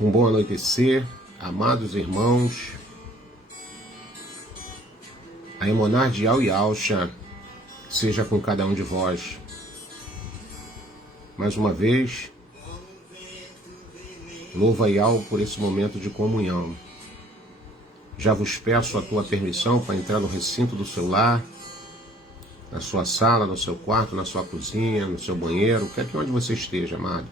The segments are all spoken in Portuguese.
Um bom anoitecer, amados irmãos. A Emonar de Yau e Alcha seja com cada um de vós. Mais uma vez, louva Yau por esse momento de comunhão. Já vos peço a tua permissão para entrar no recinto do seu lar, na sua sala, no seu quarto, na sua cozinha, no seu banheiro, quer que onde você esteja, amado.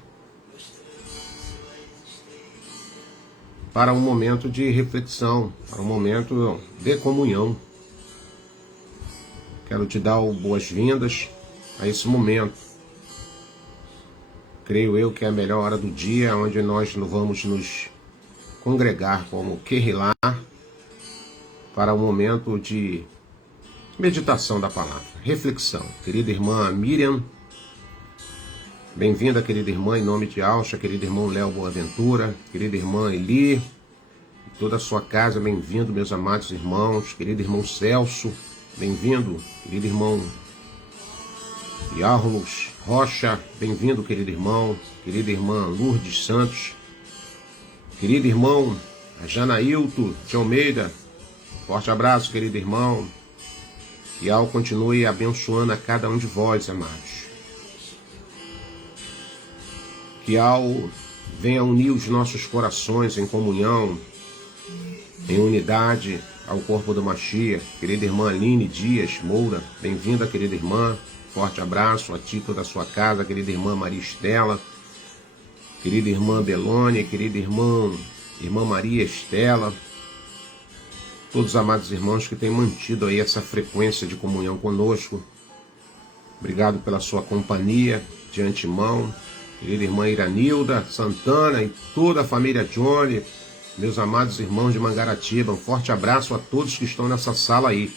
Para um momento de reflexão, para um momento de comunhão. Quero te dar boas-vindas a esse momento. Creio eu que é a melhor hora do dia, onde nós vamos nos congregar como Kehillah para um momento de meditação da palavra, reflexão. Querida irmã Miriam, bem-vinda, querida irmã, em nome de Alcha, querido irmão Léo Boaventura, querida irmã Eli, toda a sua casa, bem-vindo, meus amados irmãos, querido irmão Celso, bem-vindo, querido irmão Yarlos Rocha, bem-vindo, querido irmão, querida irmã Lourdes Santos, querido irmão Janailton de Almeida, forte abraço, querido irmão, que Al continue abençoando a cada um de vós, amados. Que Al venha unir os nossos corações em comunhão, em unidade ao corpo do Mashiach. Querida irmã Aline Dias Moura, bem-vinda, querida irmã. Forte abraço a ti, toda a sua casa, querida irmã Maria Estela, querida irmã Belone, querida irmã Maria Estela, todos os amados irmãos que têm mantido aí essa frequência de comunhão conosco. Obrigado pela sua companhia de antemão. Querida irmã Iranilda Santana e toda a família Johnny, meus amados irmãos de Mangaratiba, um forte abraço a todos que estão nessa sala aí.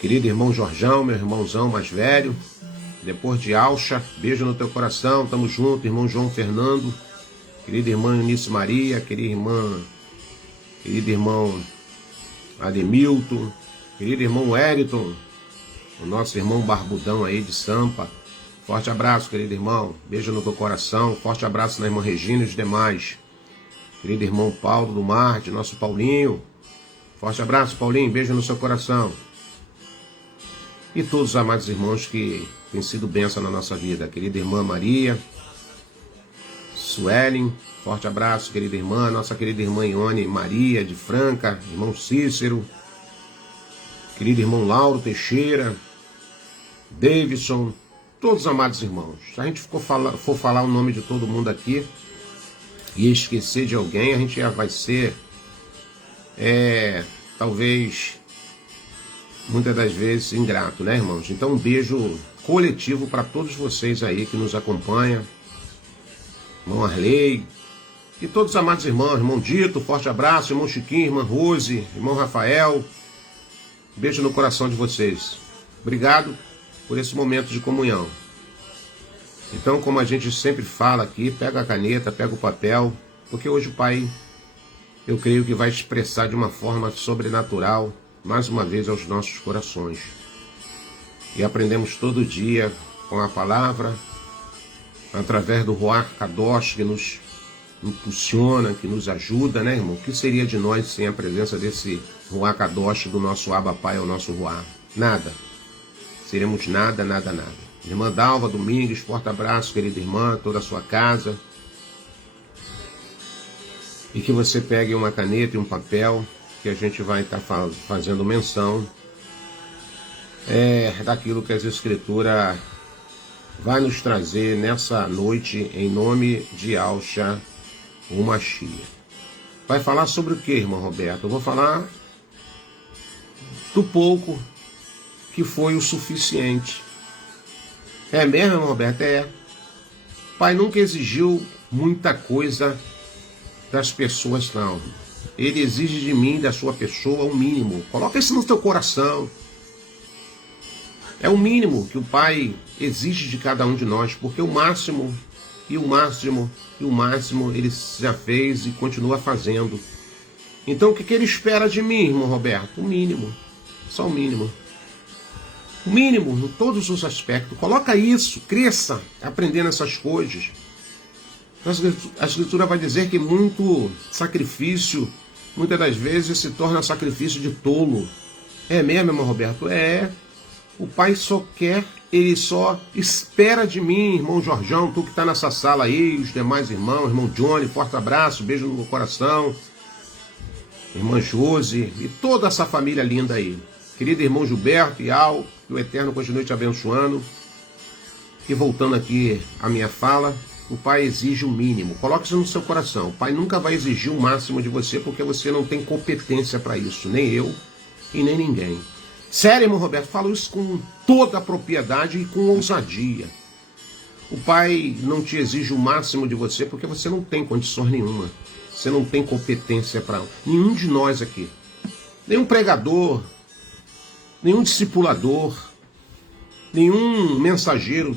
Querido irmão Jorjão, meu irmãozão mais velho, depois de Alcha, beijo no teu coração, tamo junto, irmão João Fernando, querida irmã Eunice Maria, querido irmão Ademilton, querido irmão Wellington, o nosso irmão Barbudão aí de Sampa. Forte abraço, querido irmão, beijo no teu coração, forte abraço na irmã Regina e os demais. Querido irmão Paulo do Marte, nosso Paulinho, forte abraço, Paulinho, beijo no seu coração. E todos os amados irmãos que têm sido bênção na nossa vida. Querida irmã Maria, Suelen, forte abraço, querida irmã, nossa querida irmã Ione Maria de Franca, irmão Cícero, querido irmão Lauro Teixeira, Davidson, todos os amados irmãos. Se a gente for falar o nome de todo mundo aqui e esquecer de alguém, a gente já vai ser, talvez, muitas das vezes, ingrato, né, irmãos? Então, um beijo coletivo para todos vocês aí que nos acompanham. Irmão Arley e todos os amados irmãos, irmão Dito, forte abraço, irmão Chiquinho, irmã Rose, irmão Rafael, beijo no coração de vocês. Obrigado por esse momento de comunhão. Então, como a gente sempre fala aqui, pega a caneta, pega o papel, porque hoje o Pai, eu creio que vai expressar de uma forma sobrenatural, mais uma vez, aos nossos corações. E aprendemos todo dia com a palavra, através do Ruach Kadosh, que nos impulsiona, que nos ajuda, né, irmão? O que seria de nós sem a presença desse Ruach Kadosh, do nosso Abba Pai, o nosso Ruach? Nada. Seremos nada, nada, nada. Irmã Dalva Domingues, forte abraço, querida irmã, toda a sua casa. E que você pegue uma caneta e um papel, que a gente vai estar fazendo menção daquilo que as Escrituras vai nos trazer nessa noite, em nome de Alcha, o Mashiach. Vai falar sobre o que, irmão Roberto? Eu vou falar do pouco que foi o suficiente. É mesmo, irmão Roberto? É. Pai nunca exigiu muita coisa das pessoas, não. Ele exige de mim, da sua pessoa, o mínimo. Coloca isso no teu coração. É o mínimo que o Pai exige de cada um de nós, porque o máximo, e o máximo, e o máximo, Ele já fez e continua fazendo. Então o que Ele espera de mim, irmão Roberto? O mínimo. Só o mínimo. O mínimo, em todos os aspectos. Coloca isso, cresça, aprendendo essas coisas. A Escritura vai dizer que muito sacrifício, muitas das vezes, se torna sacrifício de tolo. É mesmo, irmão Roberto? É. O Pai só quer, Ele só espera de mim, irmão Jorjão, tu que está nessa sala aí, os demais irmãos, irmão Johnny, forte abraço, beijo no meu coração, irmã Josi e toda essa família linda aí. Querido irmão Gilberto e Al, que o Eterno continue te abençoando. E voltando aqui à minha fala, o Pai exige o mínimo. Coloque isso no seu coração. O Pai nunca vai exigir o máximo de você porque você não tem competência para isso. Nem eu e nem ninguém. Sério, irmão Roberto, falo isso com toda a propriedade e com ousadia. O Pai não te exige o máximo de você porque você não tem condições nenhuma. Você não tem competência para nenhum de nós aqui. Nenhum pregador, nenhum discipulador, nenhum mensageiro.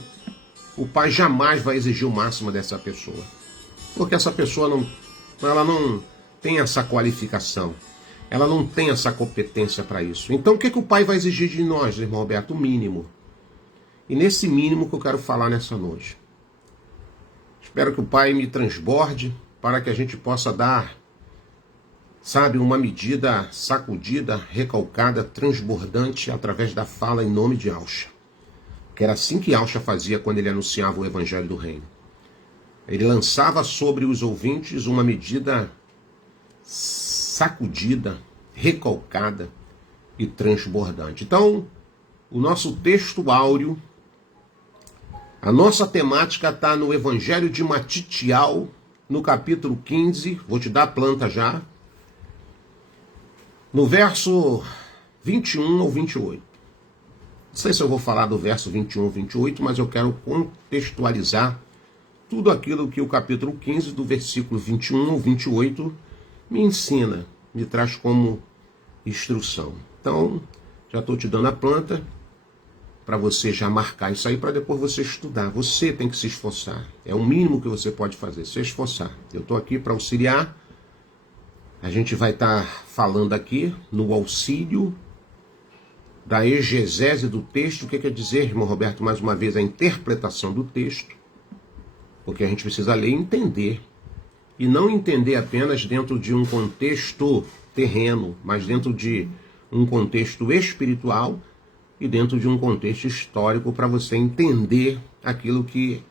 O Pai jamais vai exigir o máximo dessa pessoa. Porque essa pessoa não tem essa qualificação. Ela não tem essa competência para isso. Então o que o Pai vai exigir de nós, irmão Roberto? O mínimo. E nesse mínimo que eu quero falar nessa noite. Espero que o Pai me transborde para que a gente possa dar, sabe, uma medida sacudida, recalcada, transbordante através da fala em nome de Alcha. Que era assim que Alcha fazia quando ele anunciava o Evangelho do Reino. Ele lançava sobre os ouvintes uma medida sacudida, recalcada e transbordante. Então, o nosso texto áureo, a nossa temática está no Evangelho de Matitial, no capítulo 15, vou te dar a planta já, no verso 21 ao 28. Não sei se eu vou falar do verso 21 ao 28, mas eu quero contextualizar tudo aquilo que o capítulo 15, do versículo 21 ao 28, me ensina, me traz como instrução. Então, já estou te dando a planta para você já marcar isso aí, para depois você estudar. Você tem que se esforçar. É o mínimo que você pode fazer, se esforçar. Eu estou aqui para auxiliar. A gente vai estar falando aqui no auxílio da exegese do texto. O que quer dizer, irmão Roberto, mais uma vez, a interpretação do texto. Porque a gente precisa ler e entender. E não entender apenas dentro de um contexto terreno, mas dentro de um contexto espiritual e dentro de um contexto histórico, para você entender aquilo que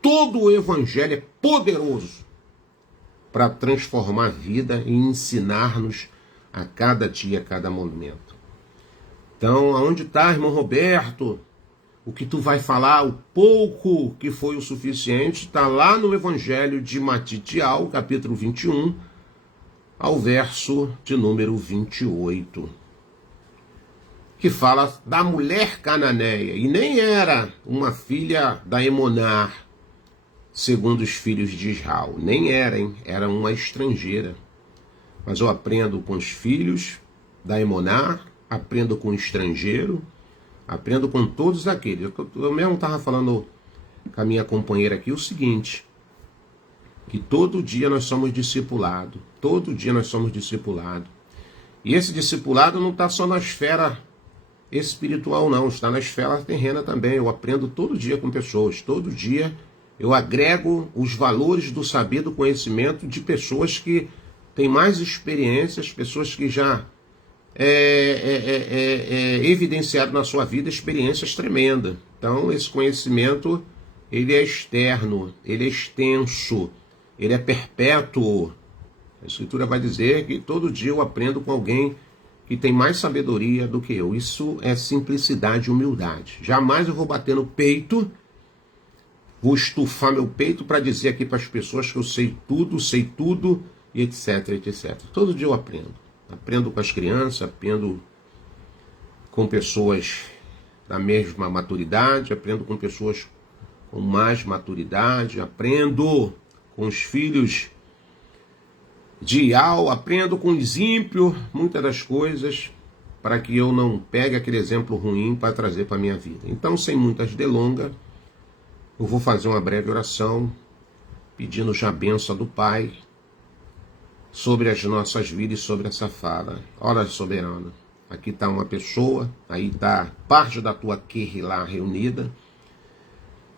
todo o Evangelho é poderoso para transformar a vida e ensinar-nos a cada dia, a cada momento. Então, aonde está, irmão Roberto? O que tu vai falar, o pouco que foi o suficiente, está lá no Evangelho de Matitial, capítulo 21, ao verso de número 28. Que fala da mulher cananeia, e nem era uma filha da Emonar, segundo os filhos de Israel. Nem era, hein? Era uma estrangeira. Mas eu aprendo com os filhos da Emonar, aprendo com o estrangeiro, aprendo com todos aqueles. Eu mesmo estava falando com a minha companheira aqui o seguinte, que todo dia nós somos discipulados. Todo dia nós somos discipulados. E esse discipulado não está só na esfera espiritual, não. Está na esfera terrena também. Eu aprendo todo dia com pessoas. Todo dia eu agrego os valores do saber, do conhecimento de pessoas que têm mais experiências, pessoas que já evidenciaram na sua vida experiências tremendas. Então, esse conhecimento, ele é externo, ele é extenso, ele é perpétuo. A Escritura vai dizer que todo dia eu aprendo com alguém que tem mais sabedoria do que eu. Isso é simplicidade e humildade. Jamais eu vou bater no peito, vou estufar meu peito para dizer aqui para as pessoas que eu sei tudo, e etc, etc. Todo dia eu aprendo. Aprendo com as crianças, aprendo com pessoas da mesma maturidade, aprendo com pessoas com mais maturidade, aprendo com os filhos de Ial, aprendo com os ímpios, muitas das coisas, para que eu não pegue aquele exemplo ruim para trazer para a minha vida. Então, sem muitas delongas, eu vou fazer uma breve oração, pedindo já a bênção do Pai sobre as nossas vidas e sobre essa fala. Ora, soberana, aqui está uma pessoa, aí está parte da tua querri lá reunida,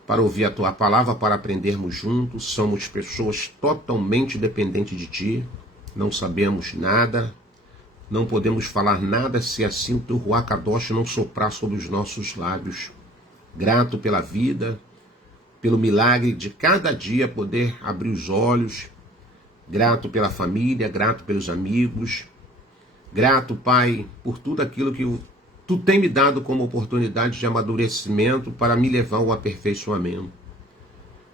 para ouvir a tua palavra, para aprendermos juntos. Somos pessoas totalmente dependentes de ti, não sabemos nada, não podemos falar nada se assim o teu Ruach Kadosh não soprar sobre os nossos lábios. Grato pela vida, pelo milagre de cada dia poder abrir os olhos, grato pela família, grato pelos amigos, grato, Pai, por tudo aquilo que tu tem me dado como oportunidade de amadurecimento para me levar ao aperfeiçoamento.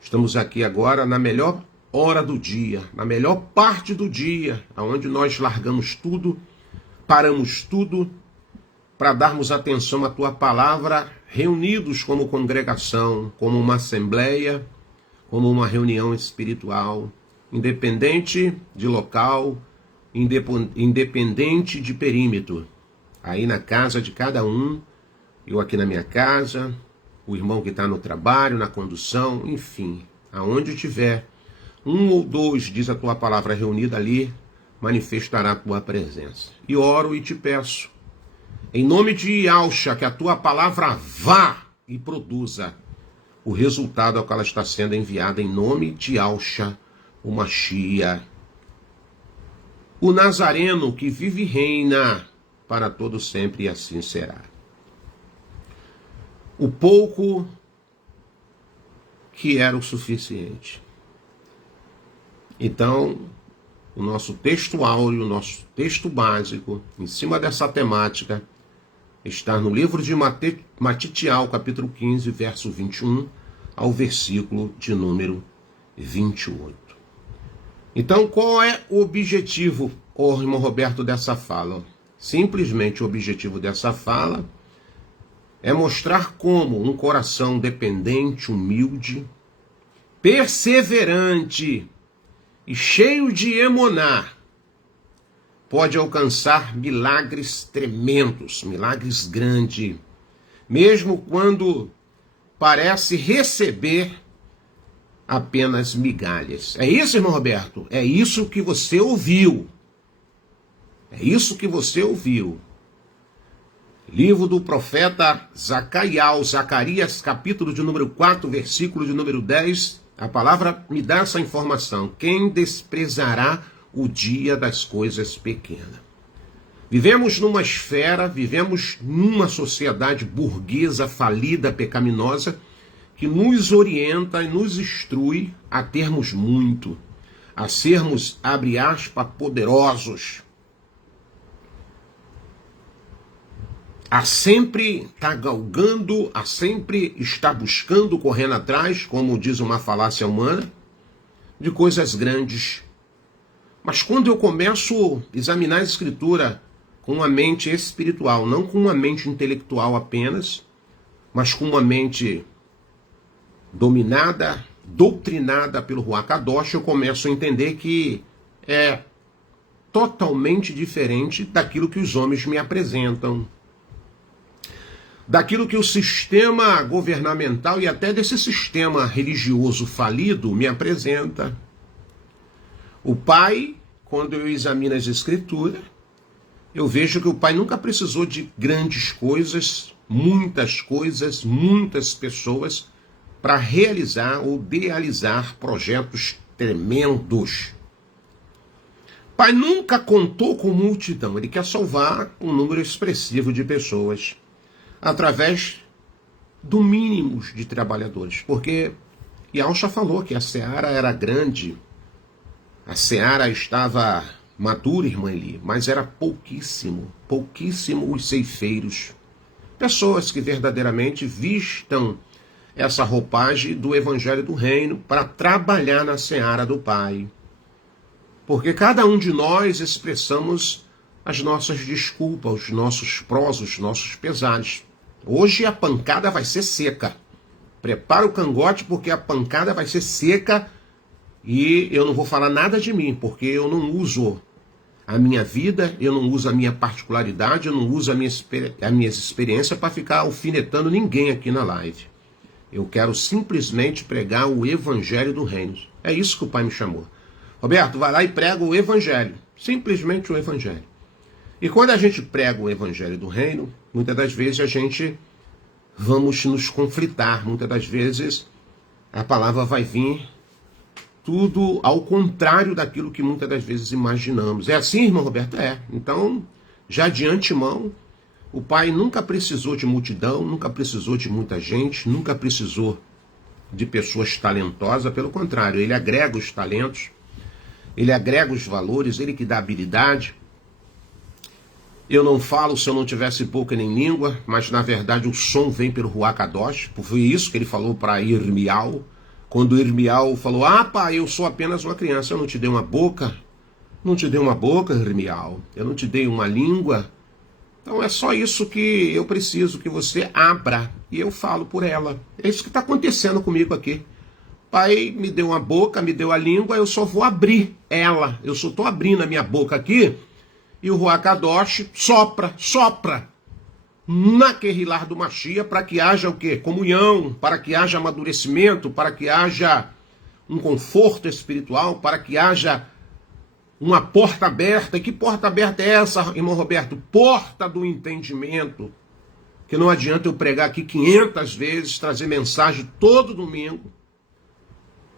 Estamos aqui agora na melhor hora do dia, na melhor parte do dia, onde nós largamos tudo, paramos tudo, para darmos atenção à tua palavra, reunidos como congregação, como uma assembleia, como uma reunião espiritual, independente de local, independente de perímetro. Aí na casa de cada um, eu aqui na minha casa, o irmão que está no trabalho, na condução, enfim, aonde tiver, um ou dois, diz a tua palavra, reunida ali, manifestará a tua presença. E oro e te peço, em nome de Yahshua, que a tua palavra vá e produza o resultado ao que ela está sendo enviada, em nome de Yahshua, o Mashiach, o Nazareno que vive e reina para todo sempre, e assim será. O pouco que era o suficiente. Então, o nosso texto áureo, o nosso texto básico, em cima dessa temática, está no livro de Matitial, capítulo 15, verso 21, ao versículo de número 28. Então, qual é o objetivo, irmão Roberto, dessa fala? Simplesmente o objetivo dessa fala é mostrar como um coração dependente, humilde, perseverante e cheio de emuná pode alcançar milagres tremendos, milagres grandes, mesmo quando parece receber apenas migalhas. É isso, irmão Roberto? É isso que você ouviu. É isso que você ouviu. Livro do profeta Zacarias, capítulo de número 4, versículo de número 10. A palavra me dá essa informação. Quem desprezará o dia das coisas pequenas? Vivemos numa esfera, vivemos numa sociedade burguesa, falida, pecaminosa, que nos orienta e nos instrui a termos muito, a sermos, abre aspas, poderosos, a sempre estar galgando, a sempre estar buscando, correndo atrás, como diz uma falácia humana, de coisas grandes. Mas quando eu começo a examinar a Escritura com uma mente espiritual, não com uma mente intelectual apenas, mas com uma mente dominada, doutrinada pelo Ruach Kadosh, eu começo a entender que é totalmente diferente daquilo que os homens me apresentam, daquilo que o sistema governamental e até desse sistema religioso falido me apresenta. O pai, quando eu examino as Escrituras, eu vejo que o pai nunca precisou de grandes coisas, muitas pessoas para realizar ou idealizar projetos tremendos. Pai nunca contou com multidão, ele quer salvar um número expressivo de pessoas através do mínimo de trabalhadores, porque Yahshua falou que a seara era grande, a seara estava madura, irmã Eli, mas era pouquíssimo os ceifeiros, pessoas que verdadeiramente vistam essa roupagem do Evangelho do Reino para trabalhar na seara do Pai. Porque cada um de nós expressamos as nossas desculpas, os nossos prós, os nossos pesares. Hoje a pancada vai ser seca. Prepara o cangote porque a pancada vai ser seca e eu não vou falar nada de mim, porque eu não uso a minha vida, eu não uso a minha particularidade, eu não uso a minha experiência para ficar alfinetando ninguém aqui na live. Eu quero simplesmente pregar o Evangelho do Reino. É isso que o Pai me chamou. Roberto, vai lá e prega o Evangelho. Simplesmente o Evangelho. E quando a gente prega o Evangelho do Reino, muitas das vezes a gente vamos nos conflitar. Muitas das vezes a palavra vai vir tudo ao contrário daquilo que muitas das vezes imaginamos. É assim, irmão Roberto? É. Então, já de antemão, o Pai nunca precisou de multidão, nunca precisou de muita gente, nunca precisou de pessoas talentosas. Pelo contrário, Ele agrega os talentos, Ele agrega os valores, Ele que dá habilidade. Eu não falo se eu não tivesse boca nem língua, mas na verdade o som vem pelo Ruach Kadosh. Foi isso que ele falou para Irmial. Quando Irmial falou, pai, eu sou apenas uma criança, eu não te dei uma boca. Não te dei uma boca, Irmial. Eu não te dei uma língua. Então é só isso que eu preciso, que você abra. E eu falo por ela. É isso que está acontecendo comigo aqui. Pai me deu uma boca, me deu a língua, eu só vou abrir ela. Eu só estou abrindo a minha boca aqui. E o Ruach Kadosh sopra na Querrilar do Mashiach para que haja o quê? Comunhão, para que haja amadurecimento, para que haja um conforto espiritual, para que haja uma porta aberta. E que porta aberta é essa, irmão Roberto? Porta do entendimento. Que não adianta eu pregar aqui 500 vezes, trazer mensagem todo domingo.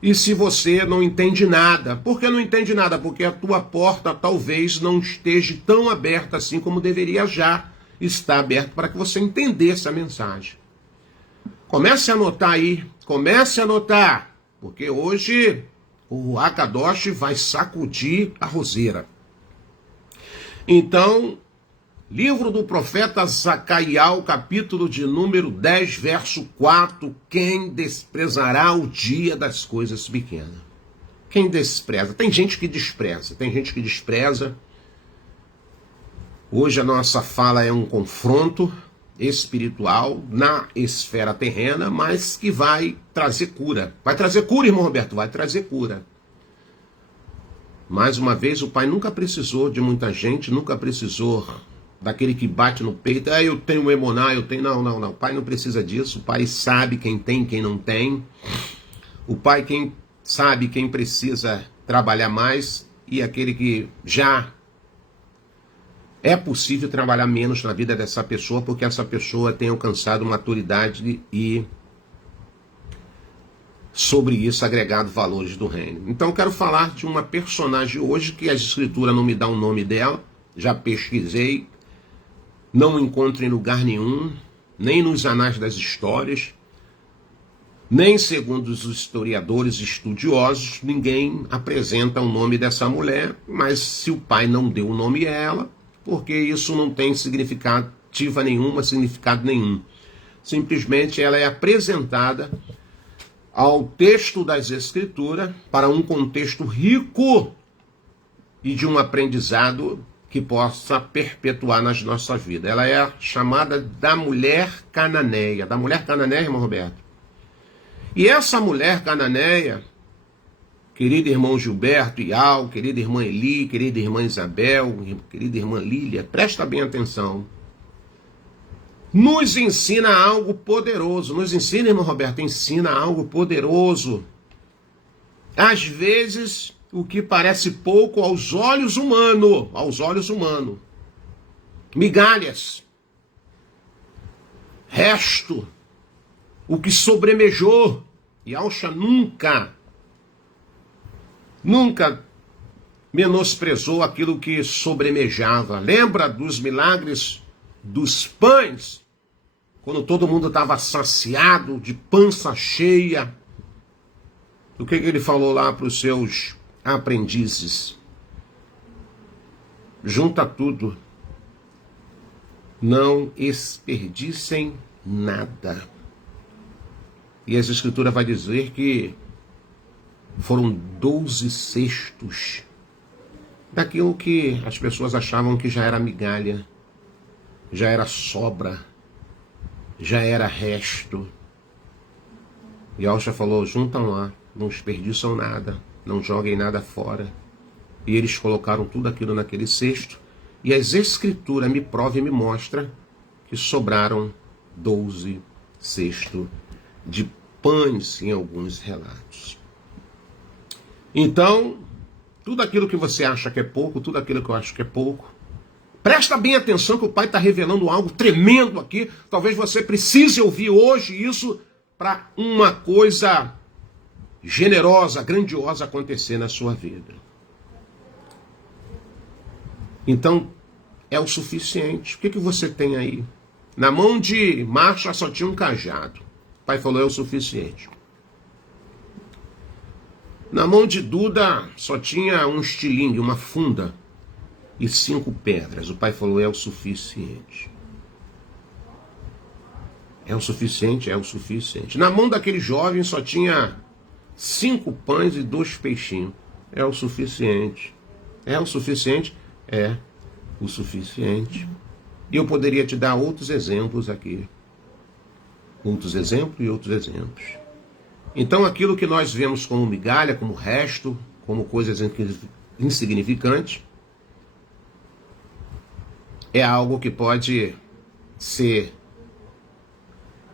E se você não entende nada, por que não entende nada? Porque a tua porta talvez não esteja tão aberta assim como deveria já estar aberta para que você entendesse a mensagem. Comece a anotar aí, comece a anotar, porque hoje o Akadosh vai sacudir a roseira. Então, livro do profeta Zacaial, capítulo de número 10, verso 4. Quem desprezará o dia das coisas pequenas? Quem despreza? Tem gente que despreza, tem gente que despreza. Hoje a nossa fala é um confronto espiritual na esfera terrena, mas que vai trazer cura. Vai trazer cura, irmão Roberto? Vai trazer cura. Mais uma vez, o Pai nunca precisou de muita gente, nunca precisou daquele que bate no peito, eu tenho um emuná, eu tenho... Não. O Pai não precisa disso. O Pai sabe quem tem e quem não tem. O Pai sabe quem precisa trabalhar mais e aquele que já é possível trabalhar menos na vida dessa pessoa, porque essa pessoa tem alcançado maturidade e sobre isso agregado valores do reino. Então eu quero falar de uma personagem hoje que a Escritura não me dá o nome dela, já pesquisei, não encontro em lugar nenhum, nem nos anais das histórias, nem segundo os historiadores estudiosos, ninguém apresenta o nome dessa mulher, mas se o Pai não deu o nome a ela, porque isso não tem significado nenhum. Simplesmente ela é apresentada ao texto das Escrituras para um contexto rico e de um aprendizado que possa perpetuar nas nossas vidas. Ela é chamada da mulher cananeia. Da mulher cananeia, irmão Roberto. E essa mulher cananeia, querido irmão Gilberto Ial, querida irmã Eli, querida irmã Isabel, querida irmã Lília, presta bem atenção. Nos ensina algo poderoso. Nos ensina, irmão Roberto, ensina algo poderoso. Às vezes, o que parece pouco aos olhos humanos. Migalhas. Resto. O que sobremejou. Yahshua nunca menosprezou aquilo que sobremejava. Lembra dos milagres dos pães? Quando todo mundo estava saciado, de pança cheia. O que ele falou lá para os seus aprendizes? Junta tudo. Não desperdicem nada. E as Escrituras vai dizer que foram 12 cestos daquilo que as pessoas achavam que já era migalha, já era sobra, já era resto. E Yahshua falou, juntam lá, não desperdiçam nada, não joguem nada fora. E eles colocaram tudo aquilo naquele cesto. E as Escrituras me provam e me mostram que sobraram 12 cestos de pães em alguns relatos. Então, tudo aquilo que você acha que é pouco, tudo aquilo que eu acho que é pouco, presta bem atenção que o Pai está revelando algo tremendo aqui. Talvez você precise ouvir hoje isso para uma coisa generosa, grandiosa acontecer na sua vida. Então, é o suficiente. O que você tem aí? Na mão de Marcha só tinha um cajado. O pai falou, é o suficiente. Na mão de Duda só tinha um estilingue, uma funda e 5 pedras. O pai falou, é o suficiente. É o suficiente, é o suficiente. Na mão daquele jovem só tinha 5 pães e 2 peixinhos. É o suficiente. É o suficiente? É o suficiente. E eu poderia te dar outros exemplos aqui. Outros exemplos e outros exemplos. Então aquilo que nós vemos como migalha, como resto, como coisas insignificantes, é algo que pode ser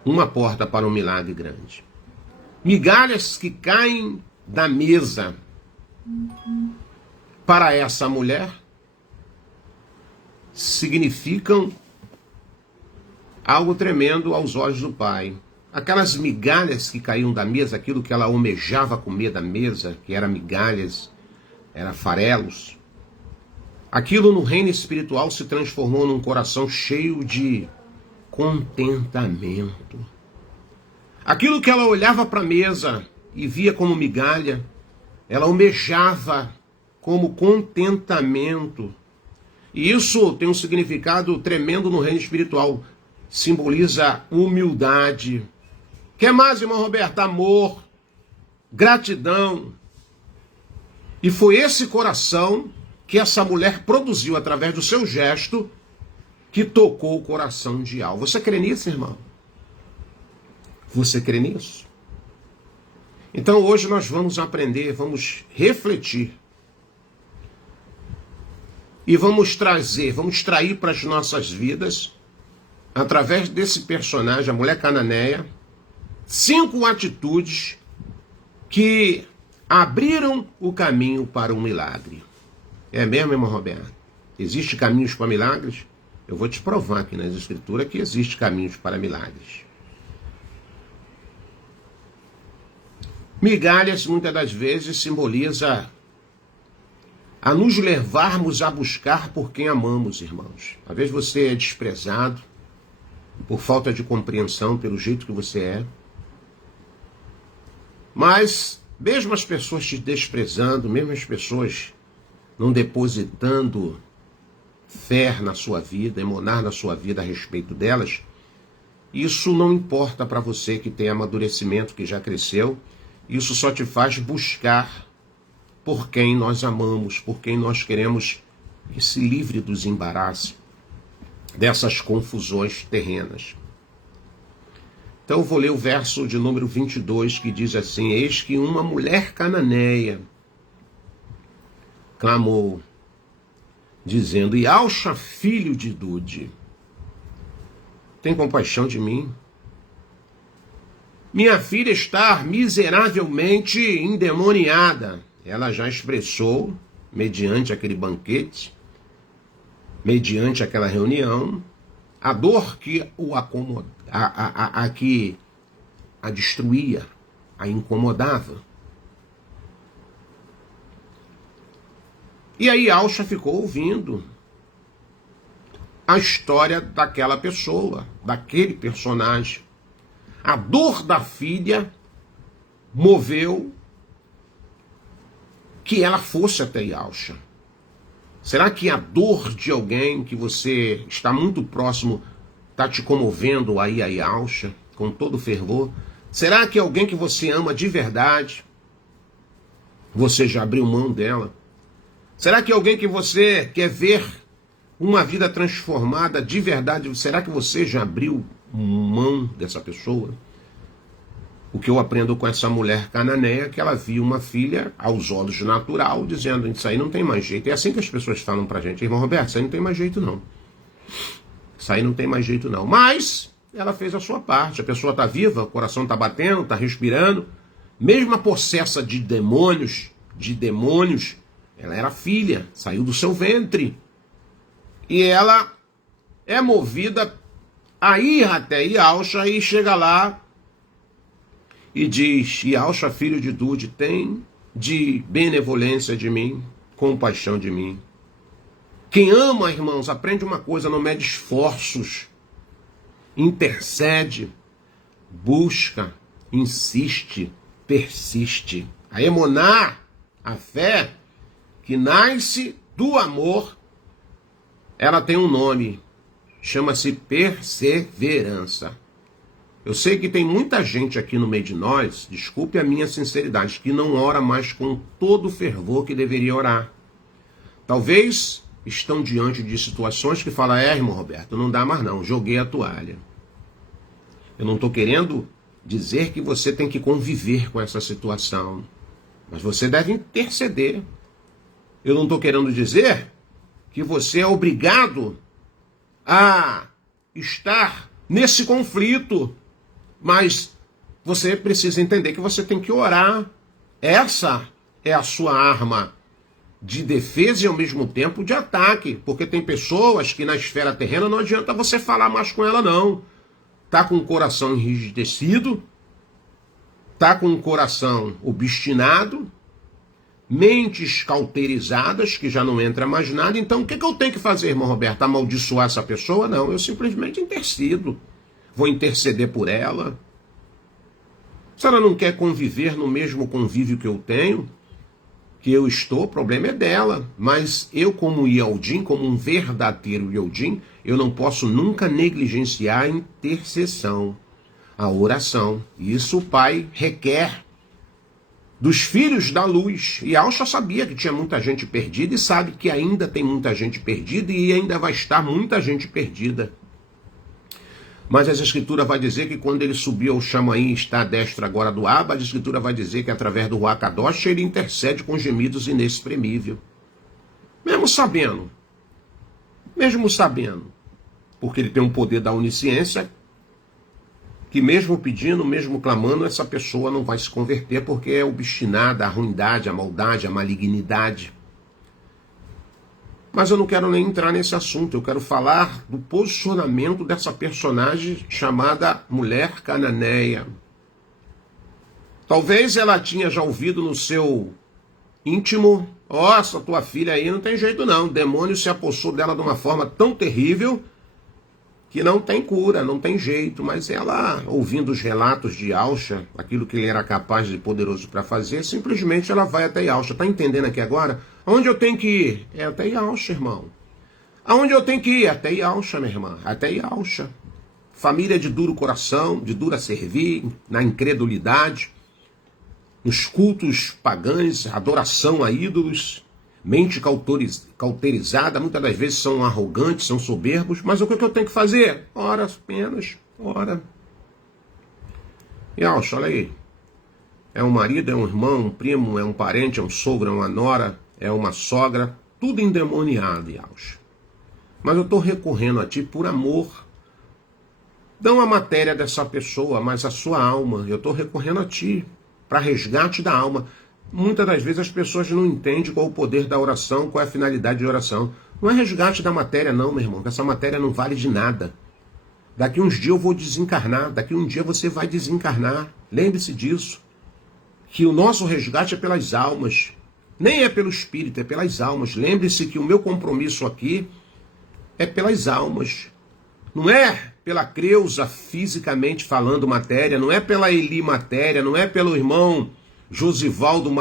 uma porta para um milagre grande. Migalhas que caem da mesa para essa mulher significam algo tremendo aos olhos do pai. Aquelas migalhas que caíam da mesa, aquilo que ela almejava comer da mesa, que era migalhas, era farelos, aquilo no reino espiritual se transformou num coração cheio de contentamento. Aquilo que ela olhava para a mesa e via como migalha, ela almejava como contentamento. E isso tem um significado tremendo no reino espiritual. Simboliza humildade. Quer mais, irmão Roberto? Amor, gratidão. E foi esse coração que essa mulher produziu através do seu gesto que tocou o coração de Al. Você crê nisso, irmão? Você crê nisso? Então hoje nós vamos aprender, vamos refletir. E vamos trazer, vamos extrair para as nossas vidas, através desse personagem, a mulher cananeia, 5 atitudes que abriram o caminho para um milagre. É mesmo, irmão Roberto? Existem caminhos para milagres? Eu vou te provar aqui nas Escrituras que existem caminhos para milagres. Migalhas, muitas das vezes, simboliza a nos levarmos a buscar por quem amamos, irmãos. Às vezes você é desprezado por falta de compreensão pelo jeito que você é. Mas, mesmo as pessoas te desprezando, mesmo as pessoas não depositando fé na sua vida, emonar na sua vida a respeito delas, isso não importa para você que tem amadurecimento, que já cresceu. Isso só te faz buscar por quem nós amamos, por quem nós queremos que se livre dos embaraços, dessas confusões terrenas. Então eu vou ler o verso de número 22, que diz assim: eis que uma mulher cananeia clamou, dizendo, Ialcha, filho de Dude, tem compaixão de mim? Minha filha está miseravelmente endemoniada. Ela já expressou, mediante aquele banquete, mediante aquela reunião, a dor que o acomoda, que a destruía, a incomodava. E aí Ialcha ficou ouvindo a história daquela pessoa, daquele personagem. A dor da filha moveu que ela fosse até Ialcha. Será que a dor de alguém que você está muito próximo está te comovendo aí a Ialcha, com todo fervor? Será que alguém que você ama de verdade, você já abriu mão dela? Será que alguém que você quer ver uma vida transformada de verdade, será que você já abriu mão dessa pessoa? O que eu aprendo com essa mulher cananeia é que ela viu uma filha aos olhos natural, dizendo, isso aí não tem mais jeito. É assim que as pessoas falam pra gente, irmão Roberto, isso aí não tem mais jeito não. Isso aí não tem mais jeito não. Mas ela fez a sua parte, a pessoa está viva, o coração está batendo, está respirando. Mesmo a possessa de demônios, ela era filha, saiu do seu ventre. E ela é movida a ir até Ialcha e chega lá e diz: Yalcha, filho de Dude, tem de benevolência de mim, compaixão de mim. Quem ama, irmãos, aprende uma coisa, não mede esforços, intercede, busca, insiste, persiste. A emuná, a fé, que nasce do amor, ela tem um nome, chama-se perseverança. Eu sei que tem muita gente aqui no meio de nós, desculpe a minha sinceridade, que não ora mais com todo o fervor que deveria orar. Talvez estão diante de situações que falam: irmão Roberto, não dá mais não, joguei a toalha. Eu não estou querendo dizer que você tem que conviver com essa situação, mas você deve interceder. Eu não estou querendo dizer que você é obrigado a estar nesse conflito, mas você precisa entender que você tem que orar. Essa é a sua arma de defesa e ao mesmo tempo de ataque, porque tem pessoas que na esfera terrena não adianta você falar mais com ela não. Tá com o coração enrijecido, tá com o coração obstinado, mentes cauterizadas, que já não entra mais nada. Então o que eu tenho que fazer, irmão Roberto? Amaldiçoar essa pessoa? Não, eu simplesmente intercedo. Vou interceder por ela. Se ela não quer conviver no mesmo convívio que eu tenho, que eu estou, o problema é dela. Mas eu, como Yaldim, como um verdadeiro Yaldim, eu não posso nunca negligenciar a intercessão, a oração. Isso o Pai requer dos filhos da luz. E Yalcha sabia que tinha muita gente perdida e sabe que ainda tem muita gente perdida e ainda vai estar muita gente perdida. Mas a Escritura vai dizer que quando ele subiu ao Chamaim e está à destra agora do Abba, a Escritura vai dizer que através do Ruach Kadosh ele intercede com gemidos inexprimíveis. Mesmo sabendo, porque ele tem um poder da onisciência, que mesmo pedindo, mesmo clamando, essa pessoa não vai se converter porque é obstinada, a ruindade, a maldade, a malignidade. Mas eu não quero nem entrar nesse assunto, eu quero falar do posicionamento dessa personagem chamada Mulher Cananeia. Talvez ela tinha já ouvido no seu íntimo: essa tua filha aí não tem jeito não, o demônio se apossou dela de uma forma tão terrível que não tem cura, não tem jeito. Mas ela, ouvindo os relatos de Yalcha, aquilo que ele era capaz de poderoso para fazer, simplesmente ela vai até Yalcha. Tá entendendo aqui agora? Aonde eu tenho que ir? É até Yalcha, irmão. Aonde eu tenho que ir? Até Yalcha, minha irmã. Até Yalcha. Família de duro coração, de dura servir, na incredulidade, nos cultos pagãos, adoração a ídolos, mente cauterizada, muitas das vezes são arrogantes, são soberbos. Mas o que eu tenho que fazer? Ora apenas, ora. Yalcha, olha aí. É um marido, é um irmão, um primo, é um parente, é um sogro, é uma nora, é uma sogra, tudo endemoniado, Yalcha. Mas eu estou recorrendo a ti por amor. Não a matéria dessa pessoa, mas a sua alma. Eu estou recorrendo a ti para resgate da alma. Muitas das vezes as pessoas não entendem qual é o poder da oração, qual é a finalidade da oração. Não é resgate da matéria não, meu irmão, que essa matéria não vale de nada. Daqui uns dias eu vou desencarnar, daqui um dia você vai desencarnar. Lembre-se disso. Que o nosso resgate é pelas almas. Nem é pelo espírito, é pelas almas. Lembre-se que o meu compromisso aqui é pelas almas. Não é pela Creusa fisicamente falando matéria, não é pela Eli matéria, não é pelo irmão Josivaldo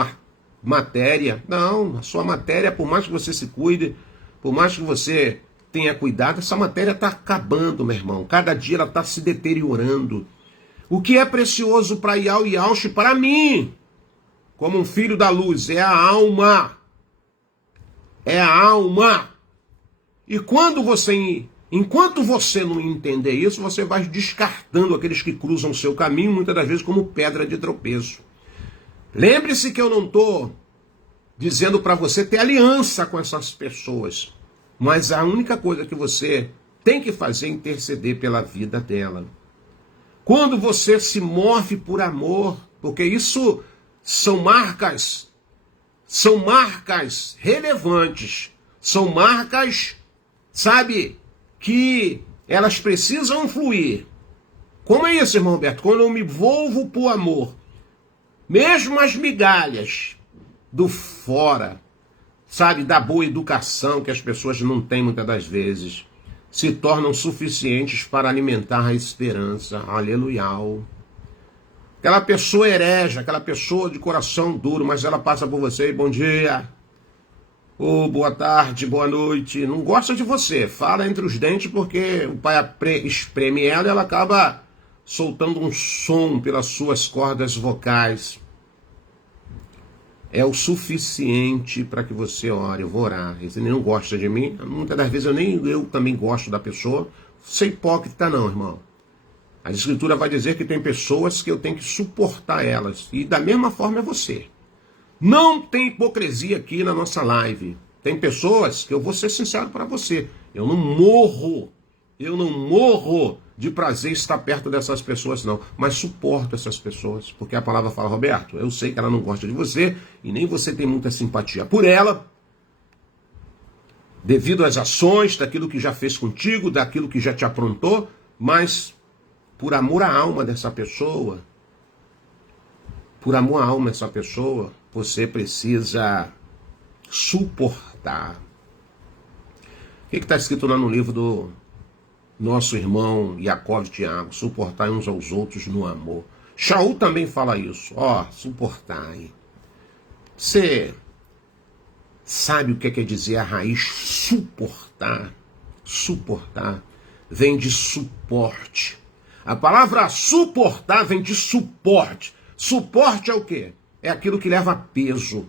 matéria. Não, a sua matéria, por mais que você se cuide, por mais que você tenha cuidado, essa matéria está acabando, meu irmão. Cada dia ela está se deteriorando. O que é precioso para Yal e Yalcha e para mim, como um filho da luz, é a alma. É a alma. E enquanto você não entender isso, você vai descartando aqueles que cruzam o seu caminho, muitas das vezes como pedra de tropeço. Lembre-se que eu não estou dizendo para você ter aliança com essas pessoas, mas a única coisa que você tem que fazer é interceder pela vida dela. Quando você se move por amor, porque isso são marcas relevantes, são marcas, sabe, que elas precisam fluir. Como é isso, irmão Roberto? Quando eu me envolvo por amor, Mesmo as migalhas do fora, sabe, da boa educação que as pessoas não têm muitas das vezes, se tornam suficientes para alimentar a esperança. Aleluia. Aquela pessoa herege, aquela pessoa de coração duro, mas ela passa por você e bom dia, ou boa tarde, boa noite, não gosta de você, fala entre os dentes porque o pai espreme ela e ela acaba soltando um som pelas suas cordas vocais. É o suficiente para que você ore. Eu vou orar. Ele não gosta de mim. Muitas das vezes eu também gosto da pessoa. Ser hipócrita não, irmão. A Escritura vai dizer que tem pessoas que eu tenho que suportar elas. E da mesma forma é você. Não tem hipocrisia aqui na nossa live. Tem pessoas que eu vou ser sincero para você. Eu não morro de prazer estar perto dessas pessoas, não. Mas suporto essas pessoas, porque a palavra fala, Roberto, eu sei que ela não gosta de você, e nem você tem muita simpatia por ela, devido às ações, daquilo que já fez contigo, daquilo que já te aprontou, mas por amor à alma dessa pessoa, você precisa suportar. O que está escrito lá no livro do nosso irmão Jacó de Tiago? Suportai uns aos outros no amor. Shaul também fala isso. Suportai. Você sabe o que quer dizer a raiz suportar? Suportar vem de suporte. A palavra suportar vem de suporte. Suporte é o quê? É aquilo que leva peso,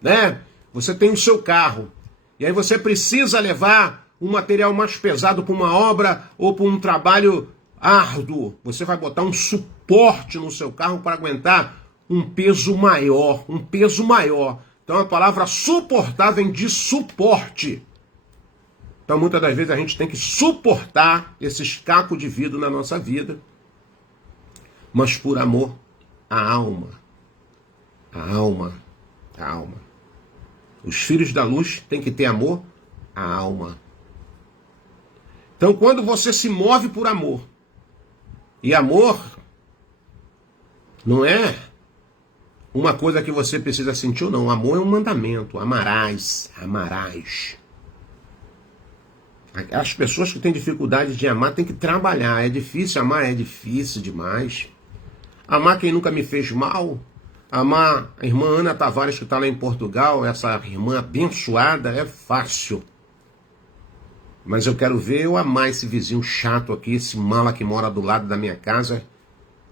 né? Você tem o seu carro e aí você precisa levar um material mais pesado para uma obra ou para um trabalho árduo. Você vai botar um suporte no seu carro para aguentar um peso maior, Então a palavra suportar vem de suporte. Então muitas das vezes a gente tem que suportar esses cacos de vidro na nossa vida, mas por amor à alma. A alma. Os filhos da luz têm que ter amor à alma. Então, quando você se move por amor, e amor não é uma coisa que você precisa sentir ou não, amor é um mandamento, amarás. As pessoas que têm dificuldade de amar têm que trabalhar, é difícil amar, é difícil demais. Amar quem nunca me fez mal, amar a irmã Ana Tavares que está lá em Portugal, essa irmã abençoada, é fácil. Mas eu quero ver eu amar esse vizinho chato aqui, esse mala que mora do lado da minha casa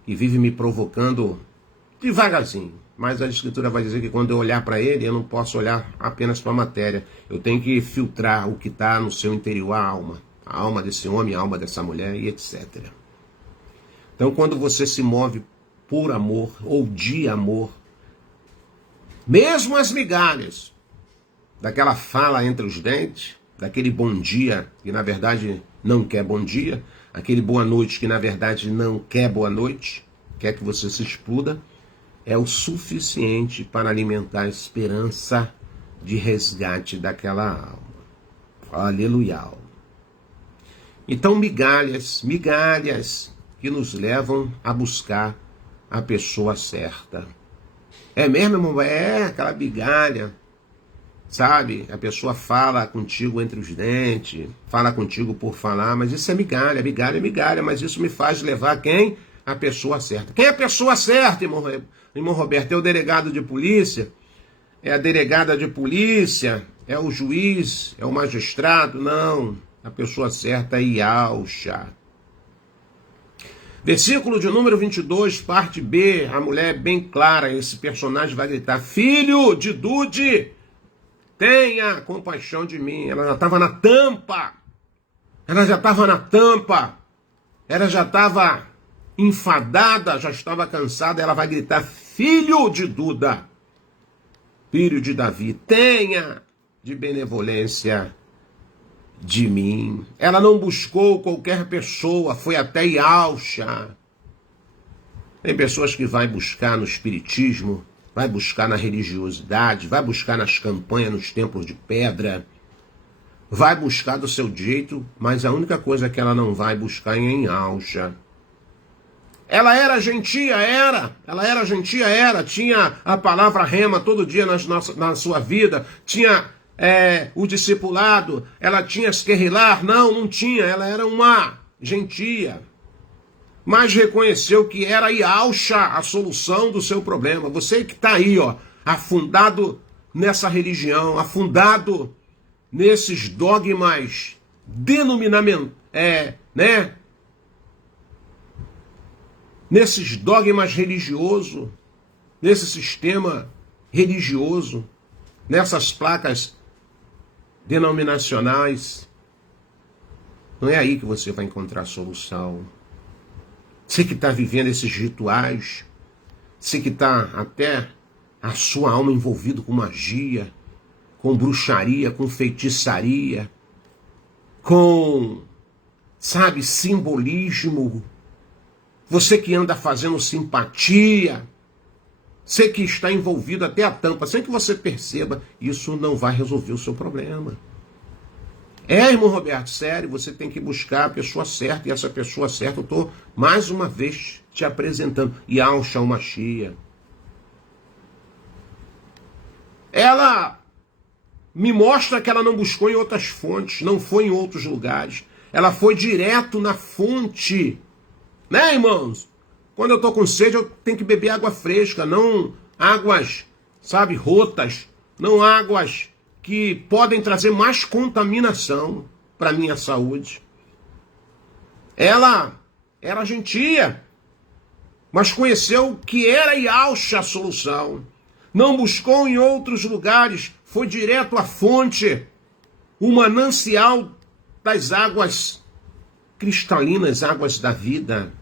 e vive me provocando devagarzinho. Mas a Escritura vai dizer que quando eu olhar para ele, eu não posso olhar apenas para a matéria. Eu tenho que filtrar o que está no seu interior, a alma desse homem, a alma dessa mulher e etc. Então quando você se move por amor ou de amor, mesmo as migalhas daquela fala entre os dentes, daquele bom dia, que na verdade não quer bom dia, aquele boa noite, que na verdade não quer boa noite, quer que você se exploda, é o suficiente para alimentar a esperança de resgate daquela alma. Aleluia. Então migalhas que nos levam a buscar a pessoa certa. É mesmo, irmão? É aquela migalha. Sabe, a pessoa fala contigo entre os dentes, fala contigo por falar, mas isso é migalha, mas isso me faz levar quem? A pessoa certa. Quem é a pessoa certa, irmão Roberto? É o delegado de polícia? É a delegada de polícia? É o juiz? É o magistrado? Não, a pessoa certa é Yahshua. Versículo de número 22, parte B, a mulher é bem clara, esse personagem vai gritar, filho de Dude, tenha compaixão de mim. Ela já estava na tampa. Ela já estava enfadada, já estava cansada. Ela vai gritar, filho de Duda, filho de Davi, tenha de benevolência de mim. Ela não buscou qualquer pessoa, foi até Yahshua. Tem pessoas que vai buscar no espiritismo, vai buscar na religiosidade, vai buscar nas campanhas, nos templos de pedra, vai buscar do seu jeito, mas a única coisa que ela não vai buscar é em Yahshua. Ela era gentia? Era. Ela era gentia? Era. Tinha a palavra rema todo dia na sua vida. Tinha o discipulado. Ela tinha esquerrilar? Não tinha. Ela era uma gentia. Mas reconheceu que era Yahusha a solução do seu problema. Você que está aí, ó, afundado nessa religião, afundado nesses dogmas nesses dogmas religiosos, nesse sistema religioso, nessas placas denominacionais. Não é aí que você vai encontrar solução. Você que está vivendo esses rituais, você que está até a sua alma envolvida com magia, com bruxaria, com feitiçaria, com, sabe, simbolismo. Você que anda fazendo simpatia, você que está envolvido até a tampa, sem que você perceba, isso não vai resolver o seu problema. Irmão Roberto, sério, você tem que buscar a pessoa certa, e essa pessoa certa eu estou mais uma vez te apresentando. Yahusha Mashiach. Ela me mostra que ela não buscou em outras fontes, não foi em outros lugares. Ela foi direto na fonte. Né, irmãos? Quando eu estou com sede, eu tenho que beber água fresca, não águas, sabe, rotas, não águas que podem trazer mais contaminação para a minha saúde. Ela era gentia, mas conheceu que era Yahusha a solução. Não buscou em outros lugares, foi direto à fonte, o manancial das águas cristalinas, águas da vida.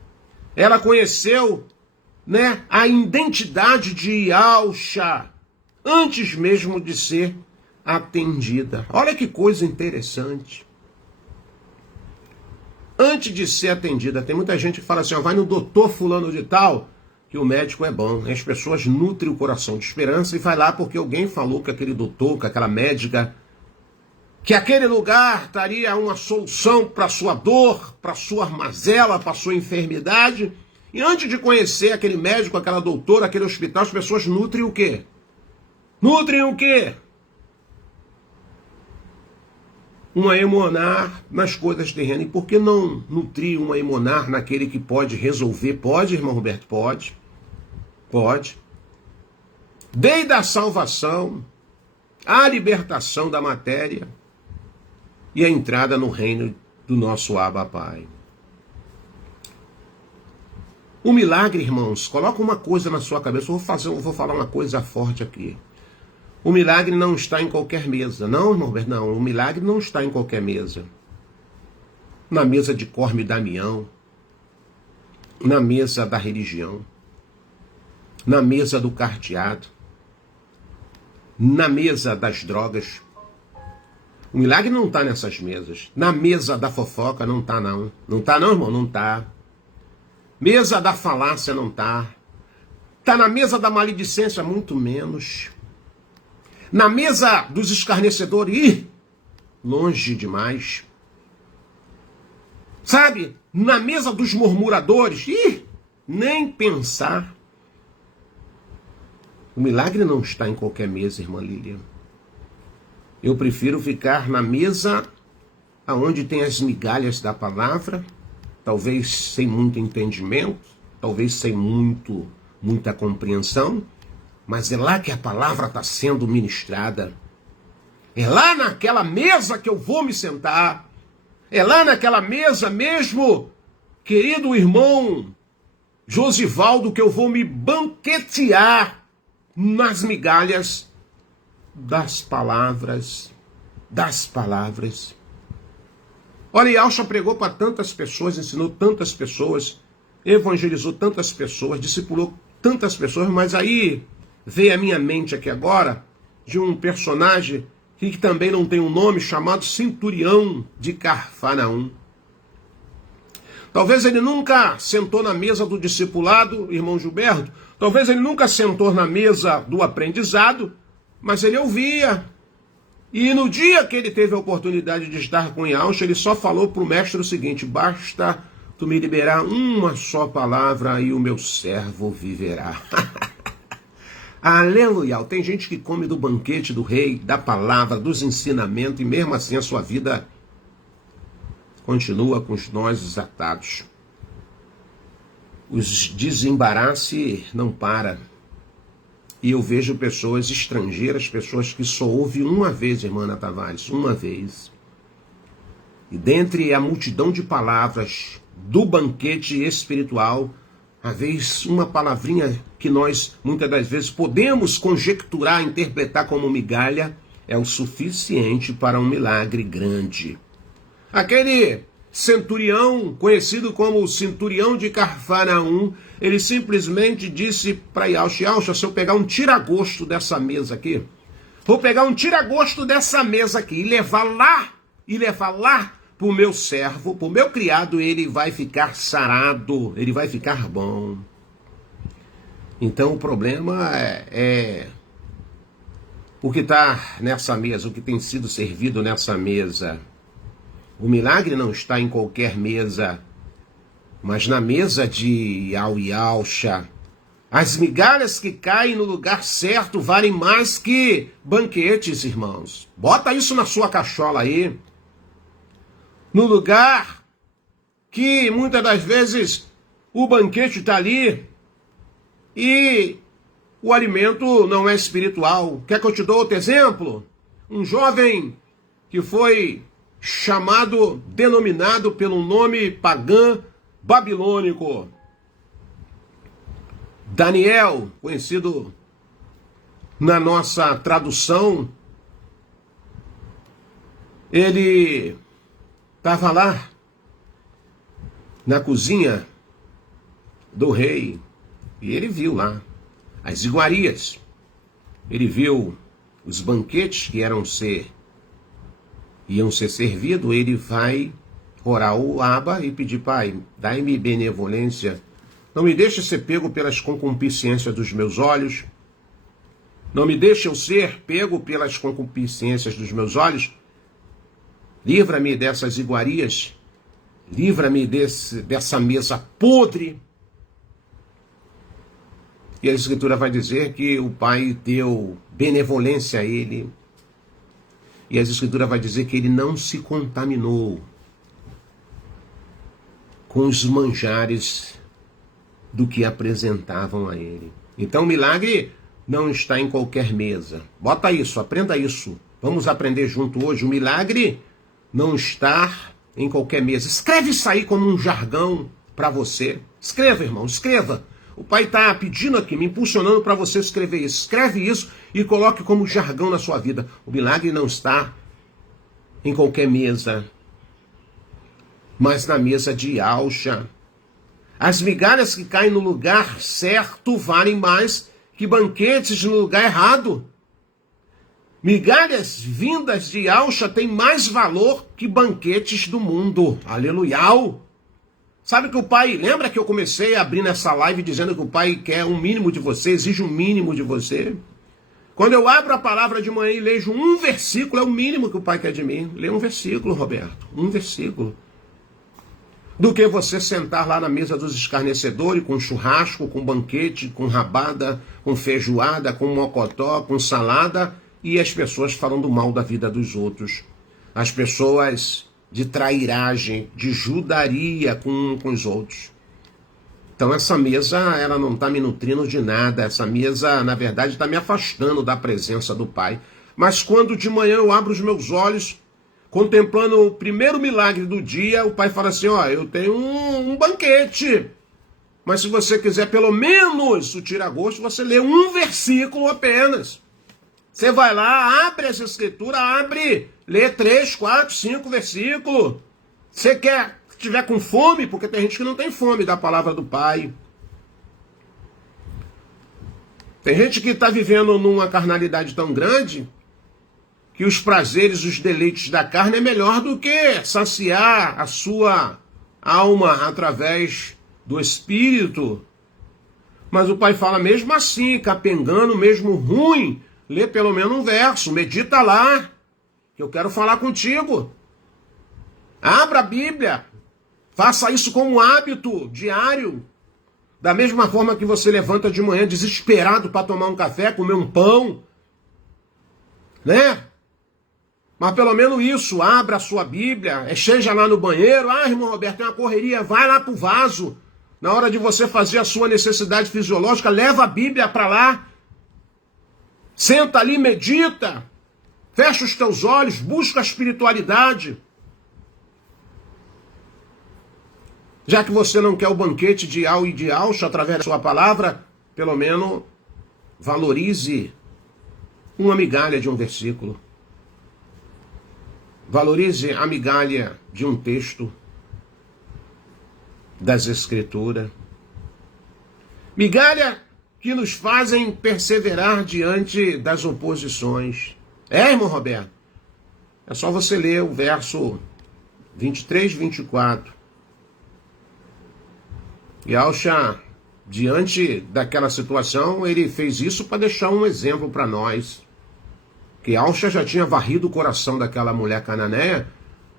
Ela conheceu, né, a identidade de Yahusha antes mesmo de ser atendida. Olha que coisa interessante. Antes de ser atendida, tem muita gente que fala assim, ó, vai no doutor fulano de tal, que o médico é bom. As pessoas nutrem o coração de esperança e vai lá porque alguém falou que aquele doutor, que aquela médica, que aquele lugar daria uma solução para a sua dor, para a sua mazela, para a sua enfermidade. E antes de conhecer aquele médico, aquela doutora, aquele hospital, as pessoas nutrem o quê? Nutrem o quê? Uma emunar nas coisas terrenas. E por que não nutrir uma emunar naquele que pode resolver? Pode, irmão Roberto? Pode. Pode. Desde a salvação, a libertação da matéria e a entrada no reino do nosso Abba Pai. O milagre, irmãos, coloca uma coisa na sua cabeça. Eu vou falar uma coisa forte aqui. O milagre não está em qualquer mesa. Não, irmão Roberto, não. O milagre não está em qualquer mesa. Na mesa de Corme e Damião. Na mesa da religião. Na mesa do cardeado. Na mesa das drogas. O milagre não está nessas mesas. Na mesa da fofoca não está, não. Não está, não, irmão? Não está. Mesa da falácia não está. Está na mesa da maledicência, muito menos. Na mesa dos escarnecedores, longe demais. Sabe? Na mesa dos murmuradores, nem pensar. O milagre não está em qualquer mesa, irmã Lilian. Eu prefiro ficar na mesa onde tem as migalhas da palavra, talvez sem muito entendimento, talvez sem muita compreensão, mas é lá que a palavra está sendo ministrada. É lá naquela mesa que eu vou me sentar. É lá naquela mesa mesmo, querido irmão Josivaldo, que eu vou me banquetear nas migalhas das palavras. Das palavras. Olha, Yahusha pregou para tantas pessoas, ensinou tantas pessoas, evangelizou tantas pessoas, discipulou tantas pessoas, mas aí veio à minha mente aqui agora de um personagem que também não tem um nome, chamado Centurião de Cafarnaum. Talvez ele nunca sentou na mesa do discipulado, irmão Gilberto, talvez ele nunca sentou na mesa do aprendizado, mas ele ouvia. E no dia que ele teve a oportunidade de estar com Yahusha, ele só falou para o mestre o seguinte: basta tu me liberar uma só palavra e o meu servo viverá. Aleluia! Tem gente que come do banquete do rei, da palavra, dos ensinamentos, e mesmo assim a sua vida continua com os nós desatados. Os desembaraço não para. E eu vejo pessoas estrangeiras, pessoas que só ouvem uma vez, irmã Ana Tavares, uma vez. E dentre a multidão de palavras do banquete espiritual, às vezes uma palavrinha que nós muitas das vezes podemos conjecturar, interpretar como migalha, é o suficiente para um milagre grande. Aquele centurião, conhecido como o centurião de Cafarnaum, ele simplesmente disse para Yauxa: Yauxa, se eu pegar um tira-gosto dessa mesa aqui, vou pegar um tira-gosto dessa mesa aqui e levar lá para o meu servo, para o meu criado, ele vai ficar sarado, ele vai ficar bom. Então o problema é o que está nessa mesa, o que tem sido servido nessa mesa. O milagre não está em qualquer mesa, mas na mesa de Yauxa. As migalhas que caem no lugar certo valem mais que banquetes, irmãos. Bota isso na sua cachola aí. No lugar que muitas das vezes o banquete está ali e o alimento não é espiritual. Quer que eu te dou outro exemplo? Um jovem que foi chamado, denominado pelo nome pagã babilônico. Daniel, conhecido na nossa tradução, ele estava lá na cozinha do rei e ele viu lá as iguarias. Ele viu os banquetes que iam ser servidos. Ele vai orar o Abba e pedir: Pai, dai-me benevolência. Não me deixe ser pego pelas concupiscências dos meus olhos. Não me deixe eu ser pego pelas concupiscências dos meus olhos. Livra-me dessas iguarias. Livra-me dessa mesa podre. E a Escritura vai dizer que o Pai deu benevolência a ele. E a Escritura vai dizer que ele não se contaminou com os manjares do que apresentavam a ele. Então o milagre não está em qualquer mesa. Bota isso, aprenda isso. Vamos aprender junto hoje. O milagre não está em qualquer mesa. Escreve isso aí como um jargão para você. Escreva, irmão, escreva. O Pai está pedindo aqui, me impulsionando para você escrever isso. Escreve isso e coloque como jargão na sua vida. O milagre não está em qualquer mesa, mas na mesa de Yauxa. As migalhas que caem no lugar certo valem mais que banquetes no lugar errado. Migalhas vindas de Yauxa têm mais valor que banquetes do mundo. Aleluia! Sabe que o Pai, lembra que eu comecei abrindo essa live dizendo que o Pai quer um mínimo de você, exige um mínimo de você? Quando eu abro a palavra de manhã e leio um versículo, é o mínimo que o Pai quer de mim. Lê um versículo, Roberto, um versículo. Do que você sentar lá na mesa dos escarnecedores, com churrasco, com banquete, com rabada, com feijoada, com mocotó, com salada, e as pessoas falando mal da vida dos outros. As pessoas de trairagem, de judaria com os outros. Então essa mesa, ela não está me nutrindo de nada. Essa mesa, na verdade, está me afastando da presença do Pai. Mas quando de manhã eu abro os meus olhos, contemplando o primeiro milagre do dia, o Pai fala assim: ó, eu tenho um banquete. Mas se você quiser pelo menos o tira-gosto, você lê um versículo apenas. Você vai lá, abre essa escritura, lê 3, 4, 5 versículos. Você quer, se tiver com fome, porque tem gente que não tem fome da palavra do Pai. Tem gente que está vivendo numa carnalidade tão grande que os prazeres, os deleites da carne é melhor do que saciar a sua alma através do Espírito. Mas o Pai fala, mesmo assim, capengando, mesmo ruim, lê pelo menos um verso, medita lá, que eu quero falar contigo. Abra a Bíblia. Faça isso como um hábito diário. Da mesma forma que você levanta de manhã desesperado para tomar um café, comer um pão, né? Mas pelo menos isso, abra a sua Bíblia, esteja lá no banheiro. Ah, irmão Roberto, tem uma correria, vai lá pro vaso. Na hora de você fazer a sua necessidade fisiológica, leva a Bíblia para lá. Senta ali, medita. Fecha os teus olhos, busca a espiritualidade. Já que você não quer o banquete de Al e de Alcha através da sua palavra, pelo menos valorize uma migalha de um versículo. Valorize a migalha de um texto das Escrituras. Migalha que nos fazem perseverar diante das oposições. Irmão Roberto? É só você ler o verso 23, 24. E Alcha, diante daquela situação, ele fez isso para deixar um exemplo para nós. Que Alcha já tinha varrido o coração daquela mulher cananeia,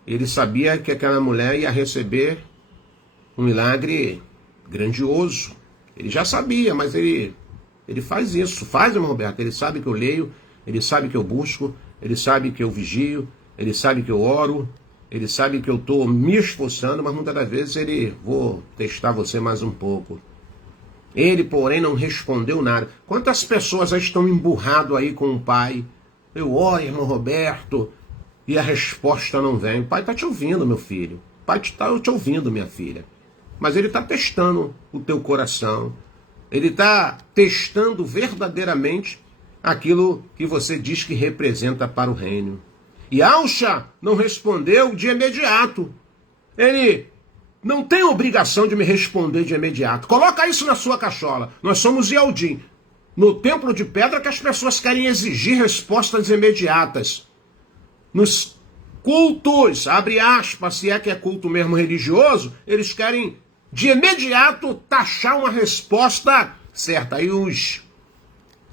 ele sabia que aquela mulher ia receber um milagre grandioso. Ele já sabia, mas ele faz isso. Faz, irmão Roberto. Ele sabe que eu leio, ele sabe que eu busco, ele sabe que eu vigio, ele sabe que eu oro, ele sabe que eu estou me esforçando, mas muitas das vezes vou testar você mais um pouco. Ele, porém, não respondeu nada. Quantas pessoas já estão emburrado aí com o pai? Eu oro, irmão Roberto, e a resposta não vem. O pai está te ouvindo, meu filho. O pai está te ouvindo, minha filha. Mas ele está testando o teu coração. Ele está testando verdadeiramente aquilo que você diz que representa para o reino. E Alcha não respondeu de imediato. Ele não tem obrigação de me responder de imediato. Coloca isso na sua cachola. Nós somos Yaldim. No templo de pedra que as pessoas querem exigir respostas imediatas. Nos cultos, abre aspas, se é que é culto mesmo religioso, eles querem de imediato taxar uma resposta certa. Aí os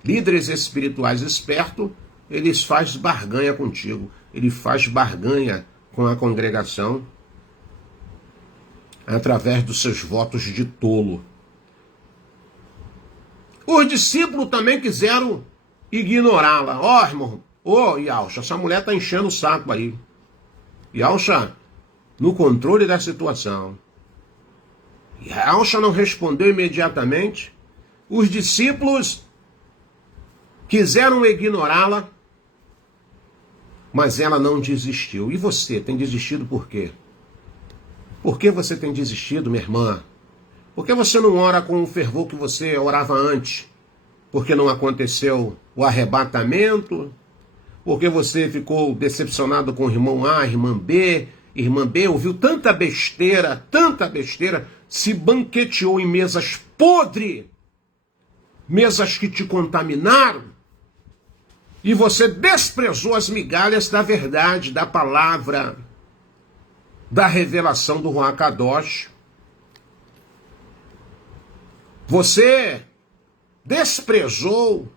líderes espirituais espertos, eles fazem barganha contigo. Ele faz barganha com a congregação através dos seus votos de tolo. Os discípulos também quiseram ignorá-la. Ó, irmão, Yalcha, essa mulher está enchendo o saco aí. Yalcha, no controle da situação. Yalcha não respondeu imediatamente. Os discípulos quiseram ignorá-la, mas ela não desistiu. E você, tem desistido por quê? Por que você tem desistido, minha irmã? Por que você não ora com o fervor que você orava antes? Porque não aconteceu o arrebatamento? Porque você ficou decepcionado com o irmão A, irmã B? Irmã B ouviu tanta besteira, se banqueteou em mesas podres, mesas que te contaminaram, e você desprezou as migalhas da verdade, da palavra, da revelação do Ruach Kadosh. Você desprezou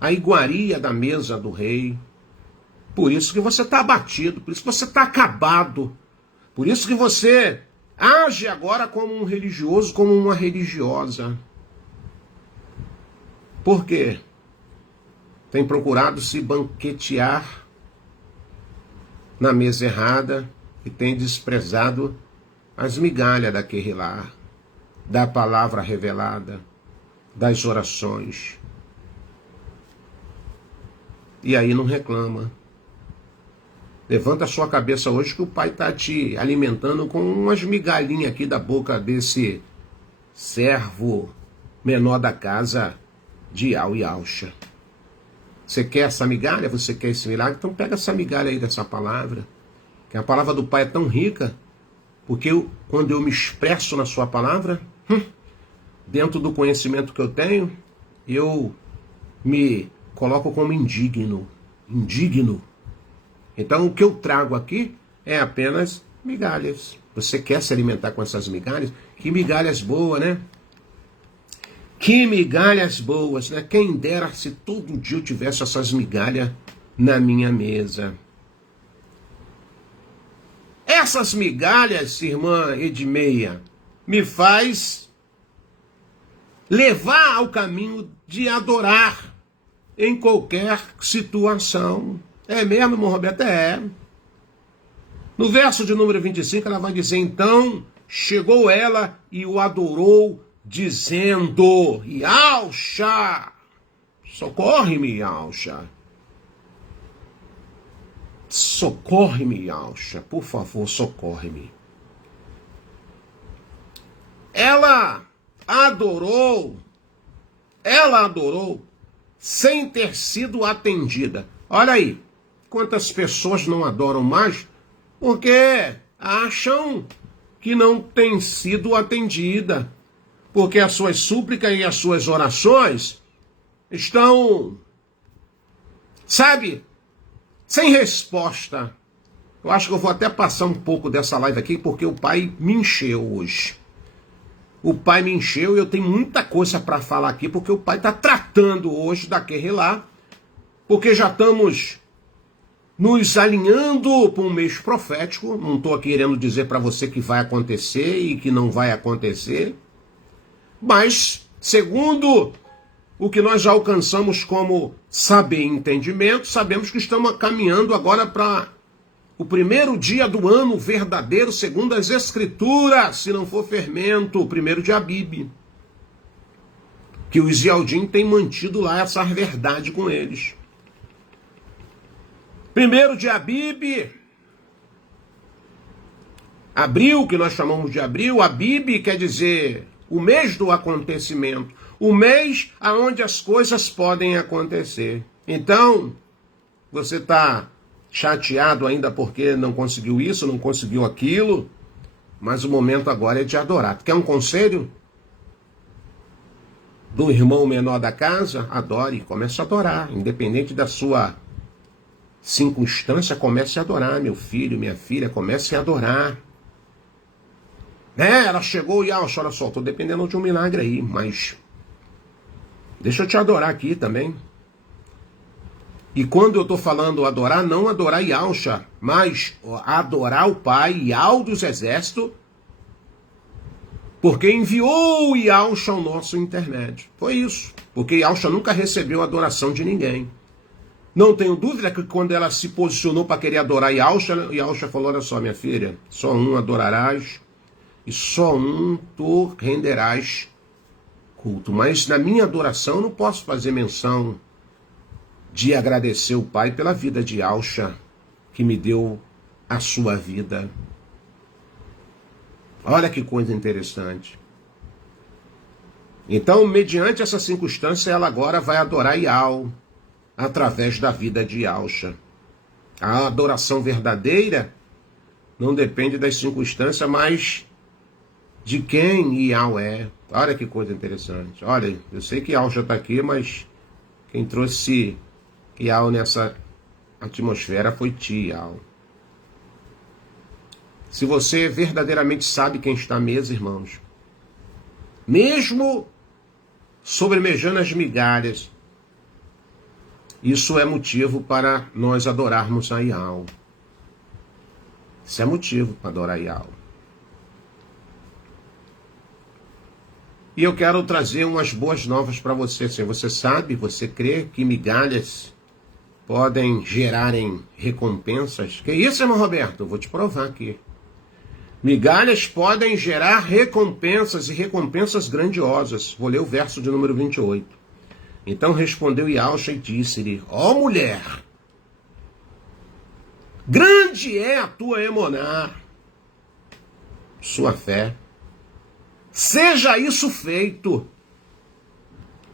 a iguaria da mesa do rei. Por isso que você está abatido, por isso que você está acabado. Por isso que você age agora como um religioso, como uma religiosa. Por quê? Tem procurado se banquetear na mesa errada e tem desprezado as migalhas da Querrilá, da palavra revelada, das orações. E aí não reclama. Levanta a sua cabeça hoje que o pai está te alimentando com umas migalhinhas aqui da boca desse servo menor da casa de Al e Alcha. Você quer essa migalha? Você quer esse milagre? Então pega essa migalha aí dessa palavra. Que a palavra do pai é tão rica, porque quando eu me expresso na sua palavra, dentro do conhecimento que eu tenho, eu me coloco como indigno. Então o que eu trago aqui é apenas migalhas. Você quer se alimentar com essas migalhas? Que migalhas boas, né? Que migalhas boas, né? Quem dera se todo dia eu tivesse essas migalhas na minha mesa. essas migalhas, irmã Edmeia, me faz levar ao caminho de adorar em qualquer situação. É mesmo, irmão Roberto? É. No verso de número 25, ela vai dizer, então chegou ela e o adorou, dizendo, Yahusha, socorre-me, Yahusha. Socorre-me, Yahusha, por favor, socorre-me. Ela adorou sem ter sido atendida. Olha aí, quantas pessoas não adoram mais porque acham que não tem sido atendida, porque as suas súplicas e as suas orações estão, sabe, sem resposta. Eu acho que eu vou até passar um pouco dessa live aqui, porque o pai me encheu hoje. O pai me encheu e eu tenho muita coisa para falar aqui, porque o pai está tratando hoje da Querrilá, porque já estamos nos alinhando para um mês profético. Não estou querendo dizer para você que vai acontecer e que não vai acontecer, mas segundo o que nós já alcançamos como saber e entendimento, sabemos que estamos caminhando agora para o primeiro dia do ano verdadeiro, segundo as Escrituras, se não for fermento, o primeiro de Abib. Que o Isialdim tem mantido lá essa verdade com eles. Primeiro de Abib, abril, que nós chamamos de abril, Abib quer dizer o mês do acontecimento, o mês aonde as coisas podem acontecer. Então, você está chateado ainda porque não conseguiu isso, não conseguiu aquilo, mas o momento agora é de adorar. Tu quer um conselho do irmão menor da casa? Adore, comece a adorar, independente da sua circunstância, comece a adorar, meu filho, minha filha, comece a adorar. Ela chegou e, olha só, estou dependendo de um milagre aí, mas deixa eu te adorar aqui também. E quando eu estou falando adorar, não adorar Yahusha, mas adorar o Pai, Yahweh dos Exércitos, porque enviou o Yahusha ao nosso intermédio. Foi isso, porque Yahusha nunca recebeu adoração de ninguém. Não tenho dúvida que quando ela se posicionou para querer adorar Yahusha falou, olha só, minha filha, só um adorarás e só um tu renderás culto. Mas na minha adoração eu não posso fazer menção de agradecer o Pai pela vida de Yahusha, que me deu a sua vida. Olha que coisa interessante. Então, mediante essa circunstância, ela agora vai adorar Yahweh, através da vida de Yahusha. A adoração verdadeira não depende das circunstâncias, mas de quem Yahweh é. Olha que coisa interessante. Olha, eu sei que Yahusha está aqui, mas quem trouxe Yahweh nessa atmosfera foi ti, Yahweh. Se você verdadeiramente sabe quem está à mesa, irmãos, mesmo sobremejando as migalhas, isso é motivo para nós adorarmos a Yahweh. Isso é motivo para adorar Yahweh. E eu quero trazer umas boas novas para você. Se você sabe, você crê que migalhas podem gerarem recompensas? Que isso, irmão Roberto? Eu vou te provar aqui. Migalhas podem gerar recompensas e recompensas grandiosas. Vou ler o verso de número 28. Então respondeu Yahusha e disse-lhe, ó mulher, grande é a tua emuná, sua fé. Seja isso feito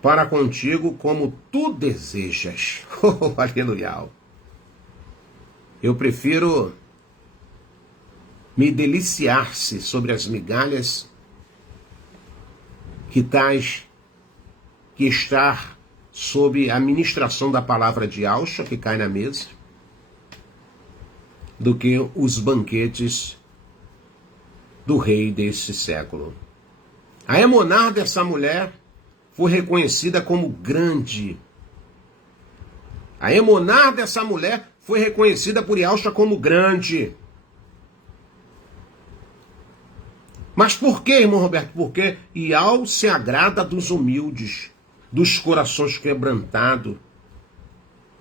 para contigo como tu desejas. Oh, aleluia. Eu prefiro me deliciar-se sobre as migalhas que estar sob a ministração da palavra de Yahusha que cai na mesa, do que os banquetes do rei desse século. A emuná dessa mulher foi reconhecida como grande. A emuná dessa mulher foi reconhecida por Yahusha como grande. Mas por quê, irmão Roberto? Porque Ial se agrada dos humildes, dos corações quebrantados,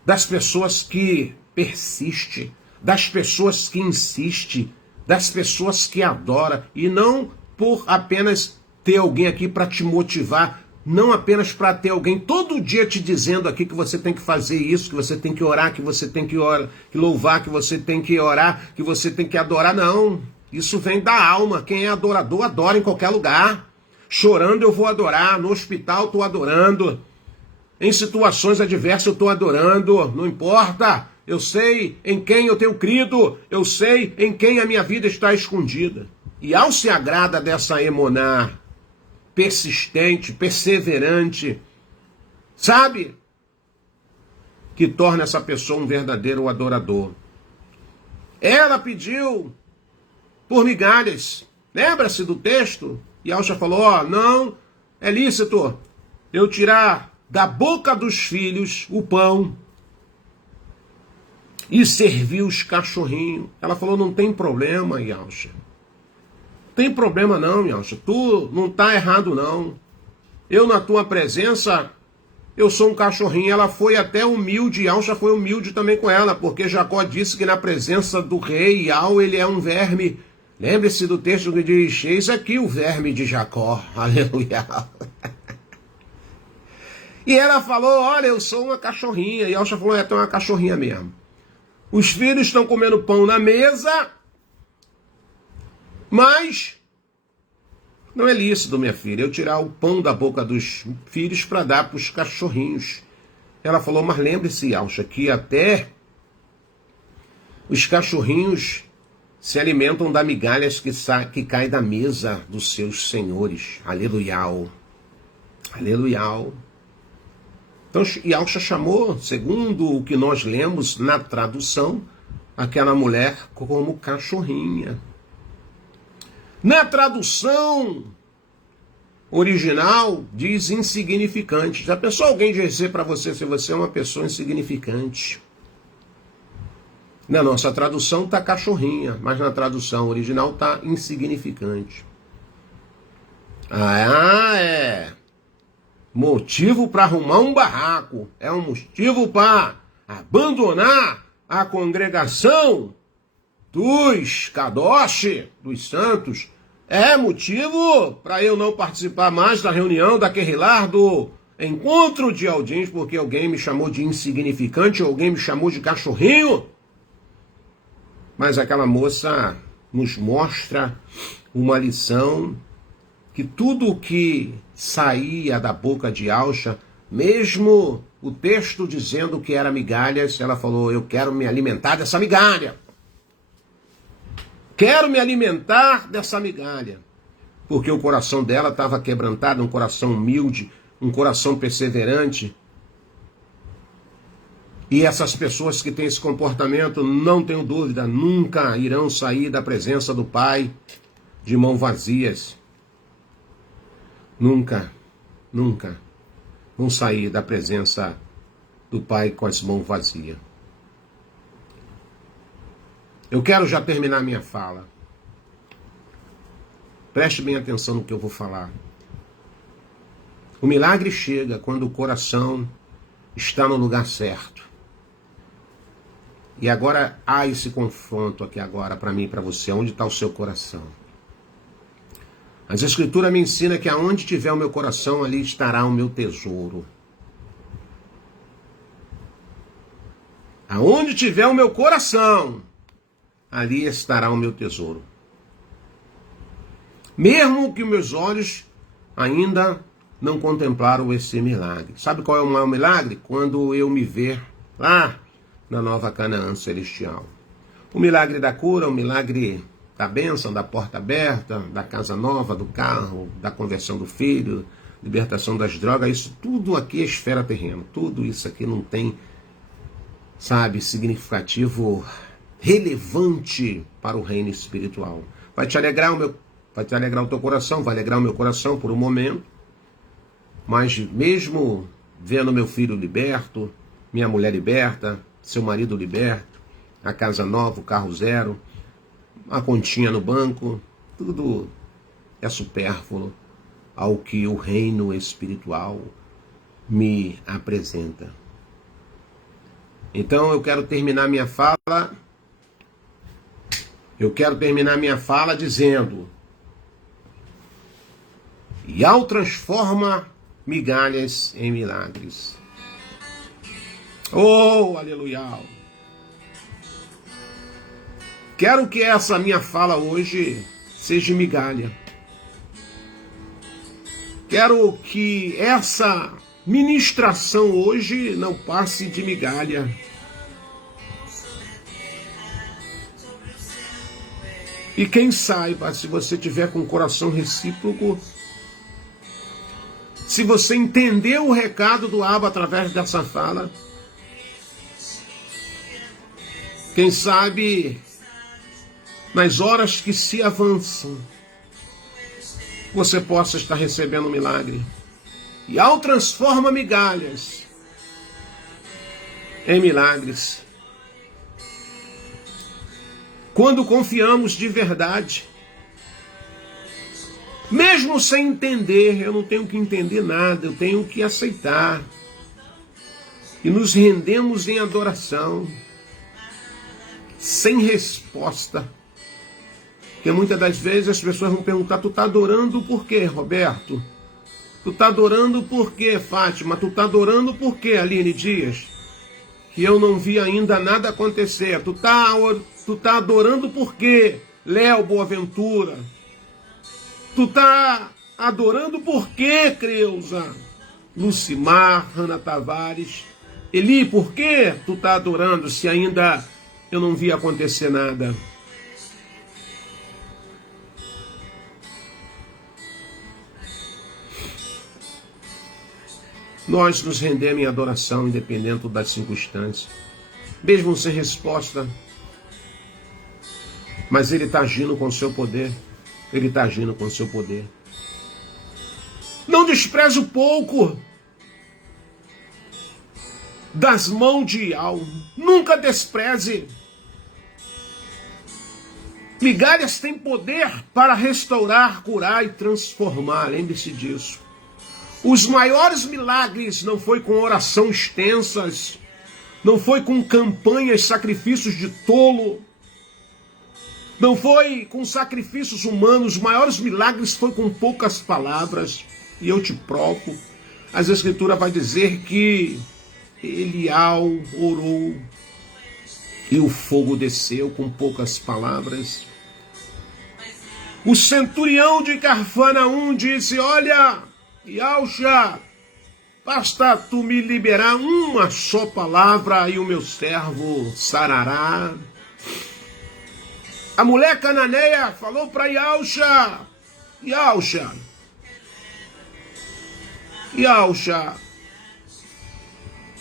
das pessoas que persistem, das pessoas que insistem, das pessoas que adoram, e não por apenas ter alguém aqui para te motivar, não apenas para ter alguém todo dia te dizendo aqui que você tem que fazer isso, que você tem que orar, que você tem que louvar, que você tem que orar, que você tem que adorar, não. Isso vem da alma. Quem é adorador, adora em qualquer lugar. Chorando eu vou adorar, no hospital estou adorando, em situações adversas eu estou adorando, não importa. Eu sei em quem eu tenho crido, eu sei em quem a minha vida está escondida. E ao se agrada dessa emuná persistente, perseverante, sabe? Que torna essa pessoa um verdadeiro adorador. Ela pediu por migalhas. Lembra-se do texto? E Alcha falou, não é lícito eu tirar da boca dos filhos o pão e servir os cachorrinhos. Ela falou, não tem problema, Yalcha. Tem problema não, Yalcha. Tu não tá errado não. Eu na tua presença, eu sou um cachorrinho. Ela foi até humilde, Yalcha foi humilde também com ela, porque Jacó disse que na presença do rei Ial ele é um verme. Lembre-se do texto que diz, eis aqui o verme de Jacó. Aleluia. E ela falou, olha, eu sou uma cachorrinha. E Yalcha falou, tu é uma cachorrinha mesmo. Os filhos estão comendo pão na mesa, mas não é lícito, minha filha, eu tirar o pão da boca dos filhos para dar para os cachorrinhos. Ela falou, mas lembre-se, Yalcha, que até os cachorrinhos se alimentam das migalhas que caem da mesa dos seus senhores. Aleluia. Aleluia. Então, Yalcha chamou, segundo o que nós lemos na tradução, aquela mulher como cachorrinha. Na tradução original, diz insignificante. Já pensou alguém dizer para você se você é uma pessoa insignificante? Na nossa tradução está cachorrinha, mas na tradução original está insignificante. É motivo para arrumar um barraco, é um motivo para abandonar a congregação dos Kadosh, dos santos, é motivo para eu não participar mais da reunião da Querrilar, do encontro de Aldins, porque alguém me chamou de insignificante, alguém me chamou de cachorrinho. Mas aquela moça nos mostra uma lição que tudo o que saía da boca de Yalcha, mesmo o texto dizendo que era migalhas, ela falou, eu quero me alimentar dessa migalha. Quero me alimentar dessa migalha. Porque o coração dela estava quebrantado, um coração humilde, um coração perseverante. E essas pessoas que têm esse comportamento, não tenho dúvida, nunca irão sair da presença do Pai de mãos vazias. Nunca, nunca vão sair da presença do Pai com as mãos vazias. Eu quero já terminar minha fala. Preste bem atenção no que eu vou falar. O milagre chega quando o coração está no lugar certo. E agora há esse confronto aqui agora para mim e para você. Onde está o seu coração? As Escrituras me ensinam que aonde tiver o meu coração, ali estará o meu tesouro. Aonde tiver o meu coração, ali estará o meu tesouro. Mesmo que meus olhos ainda não contemplaram esse milagre. Sabe qual é o maior milagre? Quando eu me ver lá na nova Canaã celestial. O milagre da cura, o milagre da bênção, da porta aberta, da casa nova, do carro, da conversão do filho, libertação das drogas, isso tudo aqui é esfera terrena. Tudo isso aqui não tem, sabe, significativo relevante para o reino espiritual. Vai te alegrar o teu coração, vai alegrar o meu coração por um momento, mas mesmo vendo meu filho liberto, minha mulher liberta, seu marido liberto, a casa nova, o carro zero, a continha no banco, tudo é supérfluo ao que o reino espiritual me apresenta. Então eu quero terminar minha fala dizendo: Yahweh transforma migalhas em milagres. Oh, aleluia! Quero que essa minha fala hoje seja migalha. Quero que essa ministração hoje não passe de migalha. E quem saiba, se você tiver com o coração recíproco, se você entender o recado do Abba através dessa fala, quem sabe, nas horas que se avançam, você possa estar recebendo um milagre. E ao transforma migalhas em milagres. Quando confiamos de verdade, mesmo sem entender, eu não tenho que entender nada, eu tenho que aceitar. E nos rendemos em adoração, sem resposta. Porque muitas das vezes as pessoas vão perguntar: tu está adorando por quê, Roberto? Tu está adorando por quê, Fátima? Tu está adorando por quê, Aline Dias? Que eu não vi ainda nada acontecer. Tu tá adorando por quê, Léo Boaventura? Tu está adorando por quê, Creuza? Lucimar, Ana Tavares. Eli, por que tu está adorando se ainda eu não vi acontecer nada? Nós nos rendemos em adoração, independente das circunstâncias, mesmo sem resposta. Mas Ele está agindo com o seu poder. Ele está agindo com o seu poder. Não despreze o pouco das mãos de Yahweh. Nunca despreze. Migalhas têm poder para restaurar, curar e transformar. Lembre-se disso. Os maiores milagres não foi com oração extensas, não foi com campanhas, sacrifícios de tolo, não foi com sacrifícios humanos. Os maiores milagres foi com poucas palavras. E eu te provo, as Escrituras vai dizer que Elial orou e o fogo desceu com poucas palavras. O centurião de Cafarnaum disse: olha, Yahusha, basta tu me liberar uma só palavra e o meu servo sarará. A mulher cananeia falou para Yahusha: Yahusha,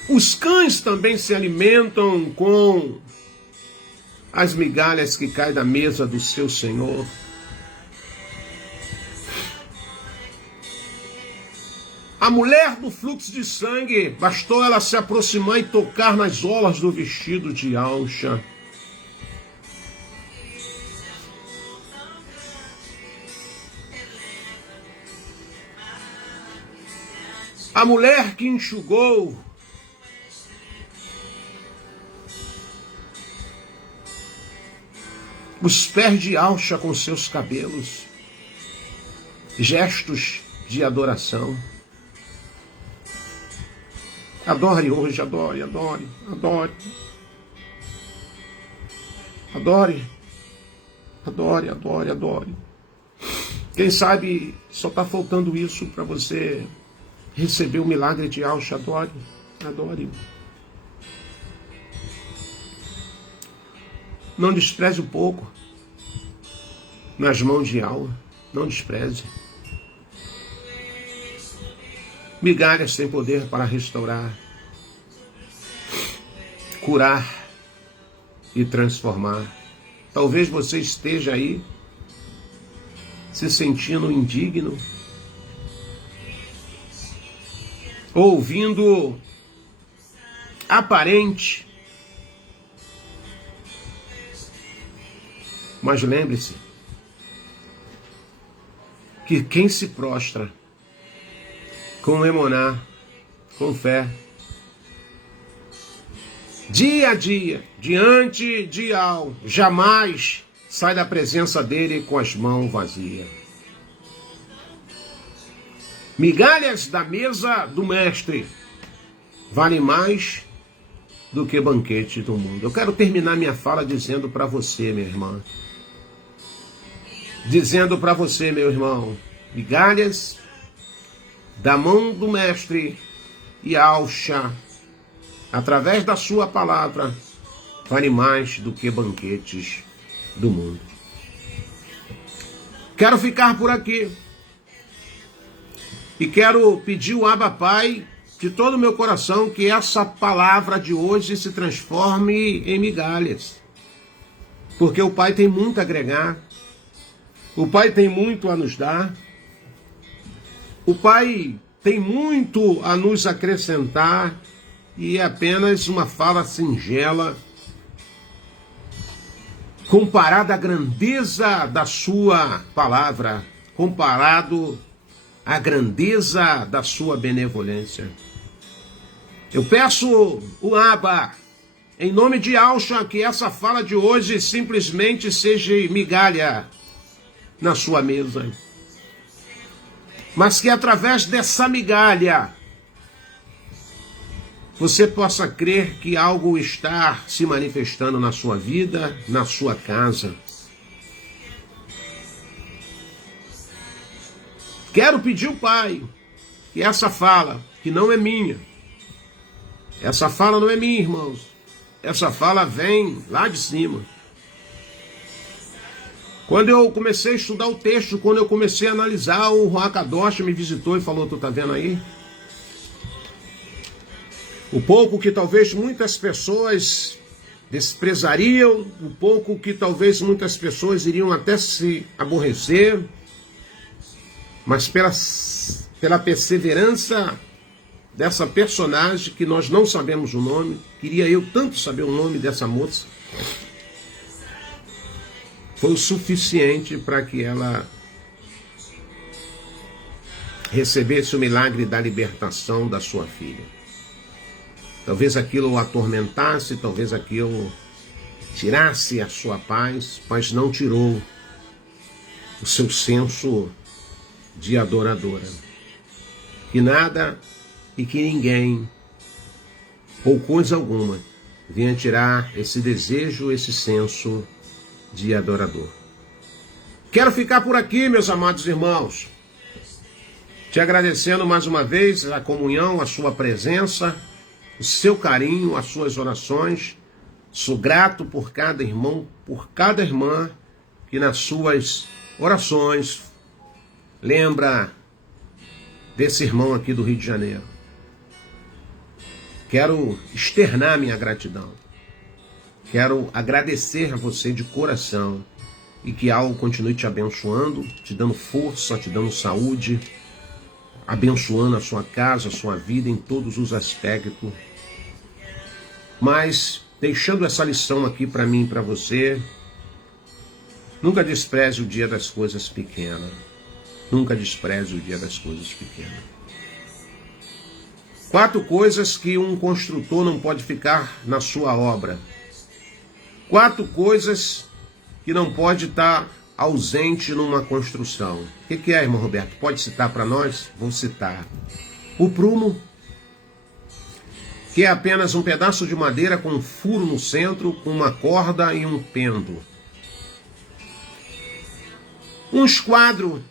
os cães também se alimentam com as migalhas que caem da mesa do seu Senhor. A mulher do fluxo de sangue, bastou ela se aproximar e tocar nas orlas do vestido de Yahusha. A mulher que enxugou os pés de Yahusha com seus cabelos, gestos de adoração. Adore hoje, adore, adore, adore. Adore, adore, adore, adore. Quem sabe só está faltando isso para você receber o milagre de Yahusha. Adore, adore. Não despreze um pouco nas mãos de Yahweh. Não despreze. Migalhas têm poder para restaurar, curar e transformar. Talvez você esteja aí se sentindo indigno, ouvindo aparente. Mas lembre-se, que quem se prostra com emuná, com fé, dia a dia, diante de Al, jamais sai da presença dele com as mãos vazias. Migalhas da mesa do mestre vale mais do que banquete do mundo. Eu quero terminar minha fala dizendo para você, minha irmã, dizendo para você, meu irmão, migalhas da mão do mestre e alcha, através da sua palavra, vale mais do que banquetes do mundo. Quero ficar por aqui e quero pedir o Abba Pai de todo o meu coração que essa palavra de hoje se transforme em migalhas, porque o Pai tem muito a agregar, o Pai tem muito a nos dar, o Pai tem muito a nos acrescentar, e é apenas uma fala singela comparada à grandeza da sua palavra, comparado à grandeza da sua benevolência. Eu peço o Abba, em nome de Alcha, que essa fala de hoje simplesmente seja migalha na sua mesa, mas que através dessa migalha você possa crer que algo está se manifestando na sua vida, na sua casa. Quero pedir ao Pai que essa fala, que não é minha, essa fala não é minha, irmãos, essa fala vem lá de cima. Quando eu comecei a estudar o texto, quando eu comecei a analisar, o Ruach Kadosh me visitou e falou: tu tá vendo aí? O pouco que talvez muitas pessoas desprezariam, o pouco que talvez muitas pessoas iriam até se aborrecer, mas pela perseverança dessa personagem, que nós não sabemos o nome, queria eu tanto saber o nome dessa moça, foi o suficiente para que ela recebesse o milagre da libertação da sua filha. Talvez aquilo o atormentasse, talvez aquilo tirasse a sua paz, mas não tirou o seu senso de adoradora. Que nada e que ninguém, ou coisa alguma, venha tirar esse desejo, esse senso de adorador. Quero ficar por aqui, meus amados irmãos, te agradecendo mais uma vez a comunhão, a sua presença, o seu carinho, as suas orações. Sou grato por cada irmão, por cada irmã que nas suas orações lembra desse irmão aqui do Rio de Janeiro. Quero externar minha gratidão. Quero agradecer a você de coração e que algo continue te abençoando, te dando força, te dando saúde, abençoando a sua casa, a sua vida em todos os aspectos. Mas, deixando essa lição aqui para mim e para você, nunca despreze o dia das coisas pequenas. Nunca despreze o dia das coisas pequenas. 4 coisas que um construtor não pode ficar na sua obra. 4 coisas que não pode estar ausente numa construção. O que é, irmão Roberto? Pode citar para nós? Vou citar. O prumo, que é apenas um pedaço de madeira com um furo no centro, com uma corda e um pêndulo. Um esquadro,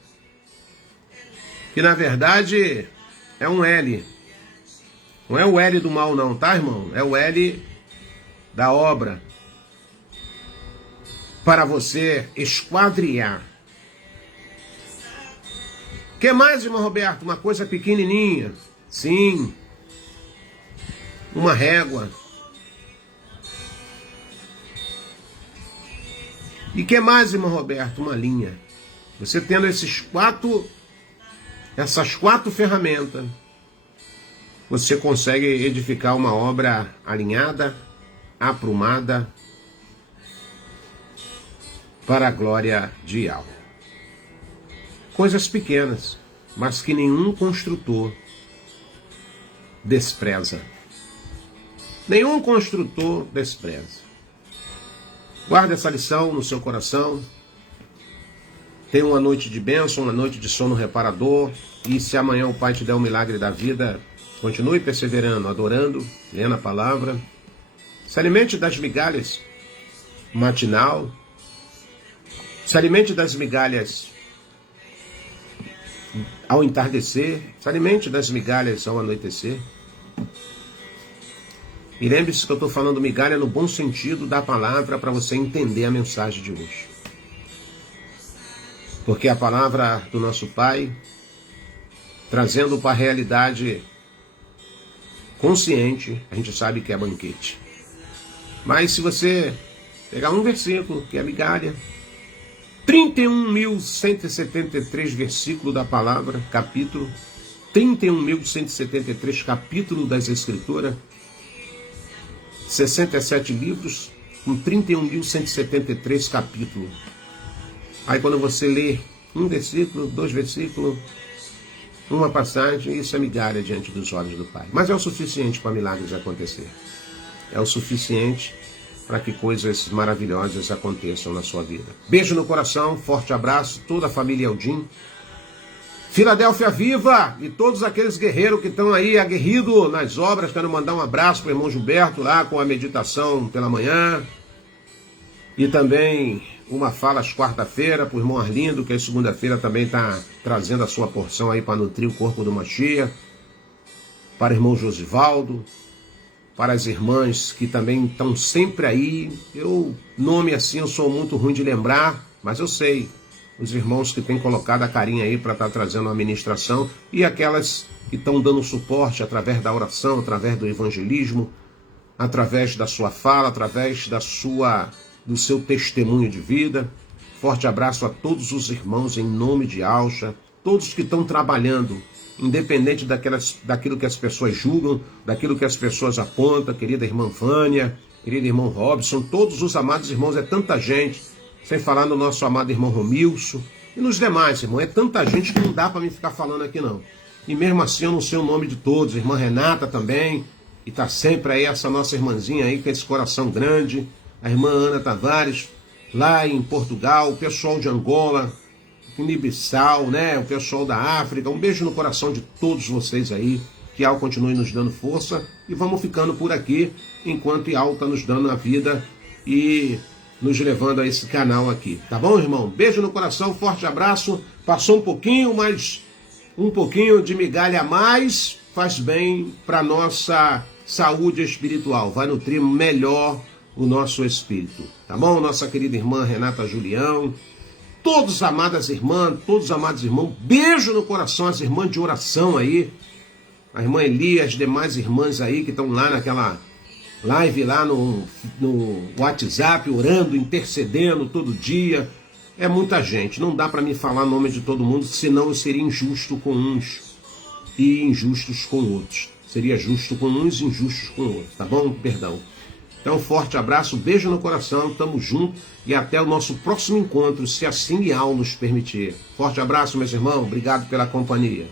que na verdade é um L. Não é o L do mal não, tá, irmão? É o L da obra. Para você esquadriar. O que mais, irmão Roberto? Uma coisa pequenininha. Sim. Uma régua. E que mais, irmão Roberto? Uma linha. Você tendo essas 4 ferramentas, você consegue edificar uma obra alinhada, aprumada, para a glória de Yahweh. Coisas pequenas, mas que nenhum construtor despreza. Nenhum construtor despreza. Guarde essa lição no seu coração. Tenha uma noite de bênção, uma noite de sono reparador. E se amanhã o Pai te der o milagre da vida, continue perseverando, adorando, lendo a palavra. Se alimente das migalhas matinal. Se alimente das migalhas ao entardecer. Se alimente das migalhas ao anoitecer. E lembre-se que eu estou falando migalha no bom sentido da palavra para você entender a mensagem de hoje. Porque a palavra do nosso Pai, trazendo para a realidade consciente, a gente sabe que é banquete. Mas se você pegar um versículo, que é migalha, 31.173 versículos da palavra, capítulo, 31.173 capítulos das Escrituras, 67 livros, com 31.173 capítulos. Aí quando você lê um versículo, 2 versículos, uma passagem, isso é migalha diante dos olhos do Pai. Mas é o suficiente para milagres acontecer. É o suficiente para que coisas maravilhosas aconteçam na sua vida. Beijo no coração, forte abraço, toda a família Eldim. Filadélfia viva! E todos aqueles guerreiros que estão aí aguerridos nas obras, quero mandar um abraço para o irmão Gilberto lá com a meditação pela manhã. E também uma fala às quarta-feira para o irmão Arlindo, que às segunda-feira também está trazendo a sua porção aí para nutrir o corpo do Mashiach. Para o irmão Josivaldo, para as irmãs que também estão sempre aí. Nome assim eu sou muito ruim de lembrar, mas eu sei. Os irmãos que têm colocado a carinha aí para estar trazendo a ministração e aquelas que estão dando suporte através da oração, através do evangelismo, através da sua fala, através do seu testemunho de vida. Forte abraço a todos os irmãos em nome de Alcha, todos que estão trabalhando, independente daquilo que as pessoas julgam, daquilo que as pessoas apontam, querida irmã Vânia, querido irmão Robson, todos os amados irmãos, é tanta gente, sem falar no nosso amado irmão Romilson, e nos demais, irmão, é tanta gente que não dá para me ficar falando aqui não. E mesmo assim eu não sei o nome de todos, irmã Renata também, e está sempre aí essa nossa irmãzinha aí, com esse coração grande, a irmã Ana Tavares, lá em Portugal, o pessoal de Angola, Guiné-Bissau, né? O pessoal da África. Um beijo no coração de todos vocês aí. Que Al continue nos dando força. E vamos ficando por aqui, enquanto Al está nos dando a vida e nos levando a esse canal aqui. Tá bom, irmão? Beijo no coração, forte abraço. Passou um pouquinho, mas um pouquinho de migalha a mais faz bem para nossa saúde espiritual. Vai nutrir melhor o nosso espírito. Tá bom? Nossa querida irmã Renata Julião. Todos amadas irmãs, todos amados irmãos, beijo no coração, as irmãs de oração aí, a irmã Eli, as demais irmãs aí que estão lá naquela live lá no WhatsApp, orando, intercedendo todo dia. É muita gente, não dá para me falar o nome de todo mundo, senão eu seria injusto com uns e injustos com outros. Seria justo com uns e injustos com outros, tá bom? Perdão. Então, forte abraço, beijo no coração, tamo junto e até o nosso próximo encontro, se assim Al nos permitir. Forte abraço, meus irmãos, obrigado pela companhia.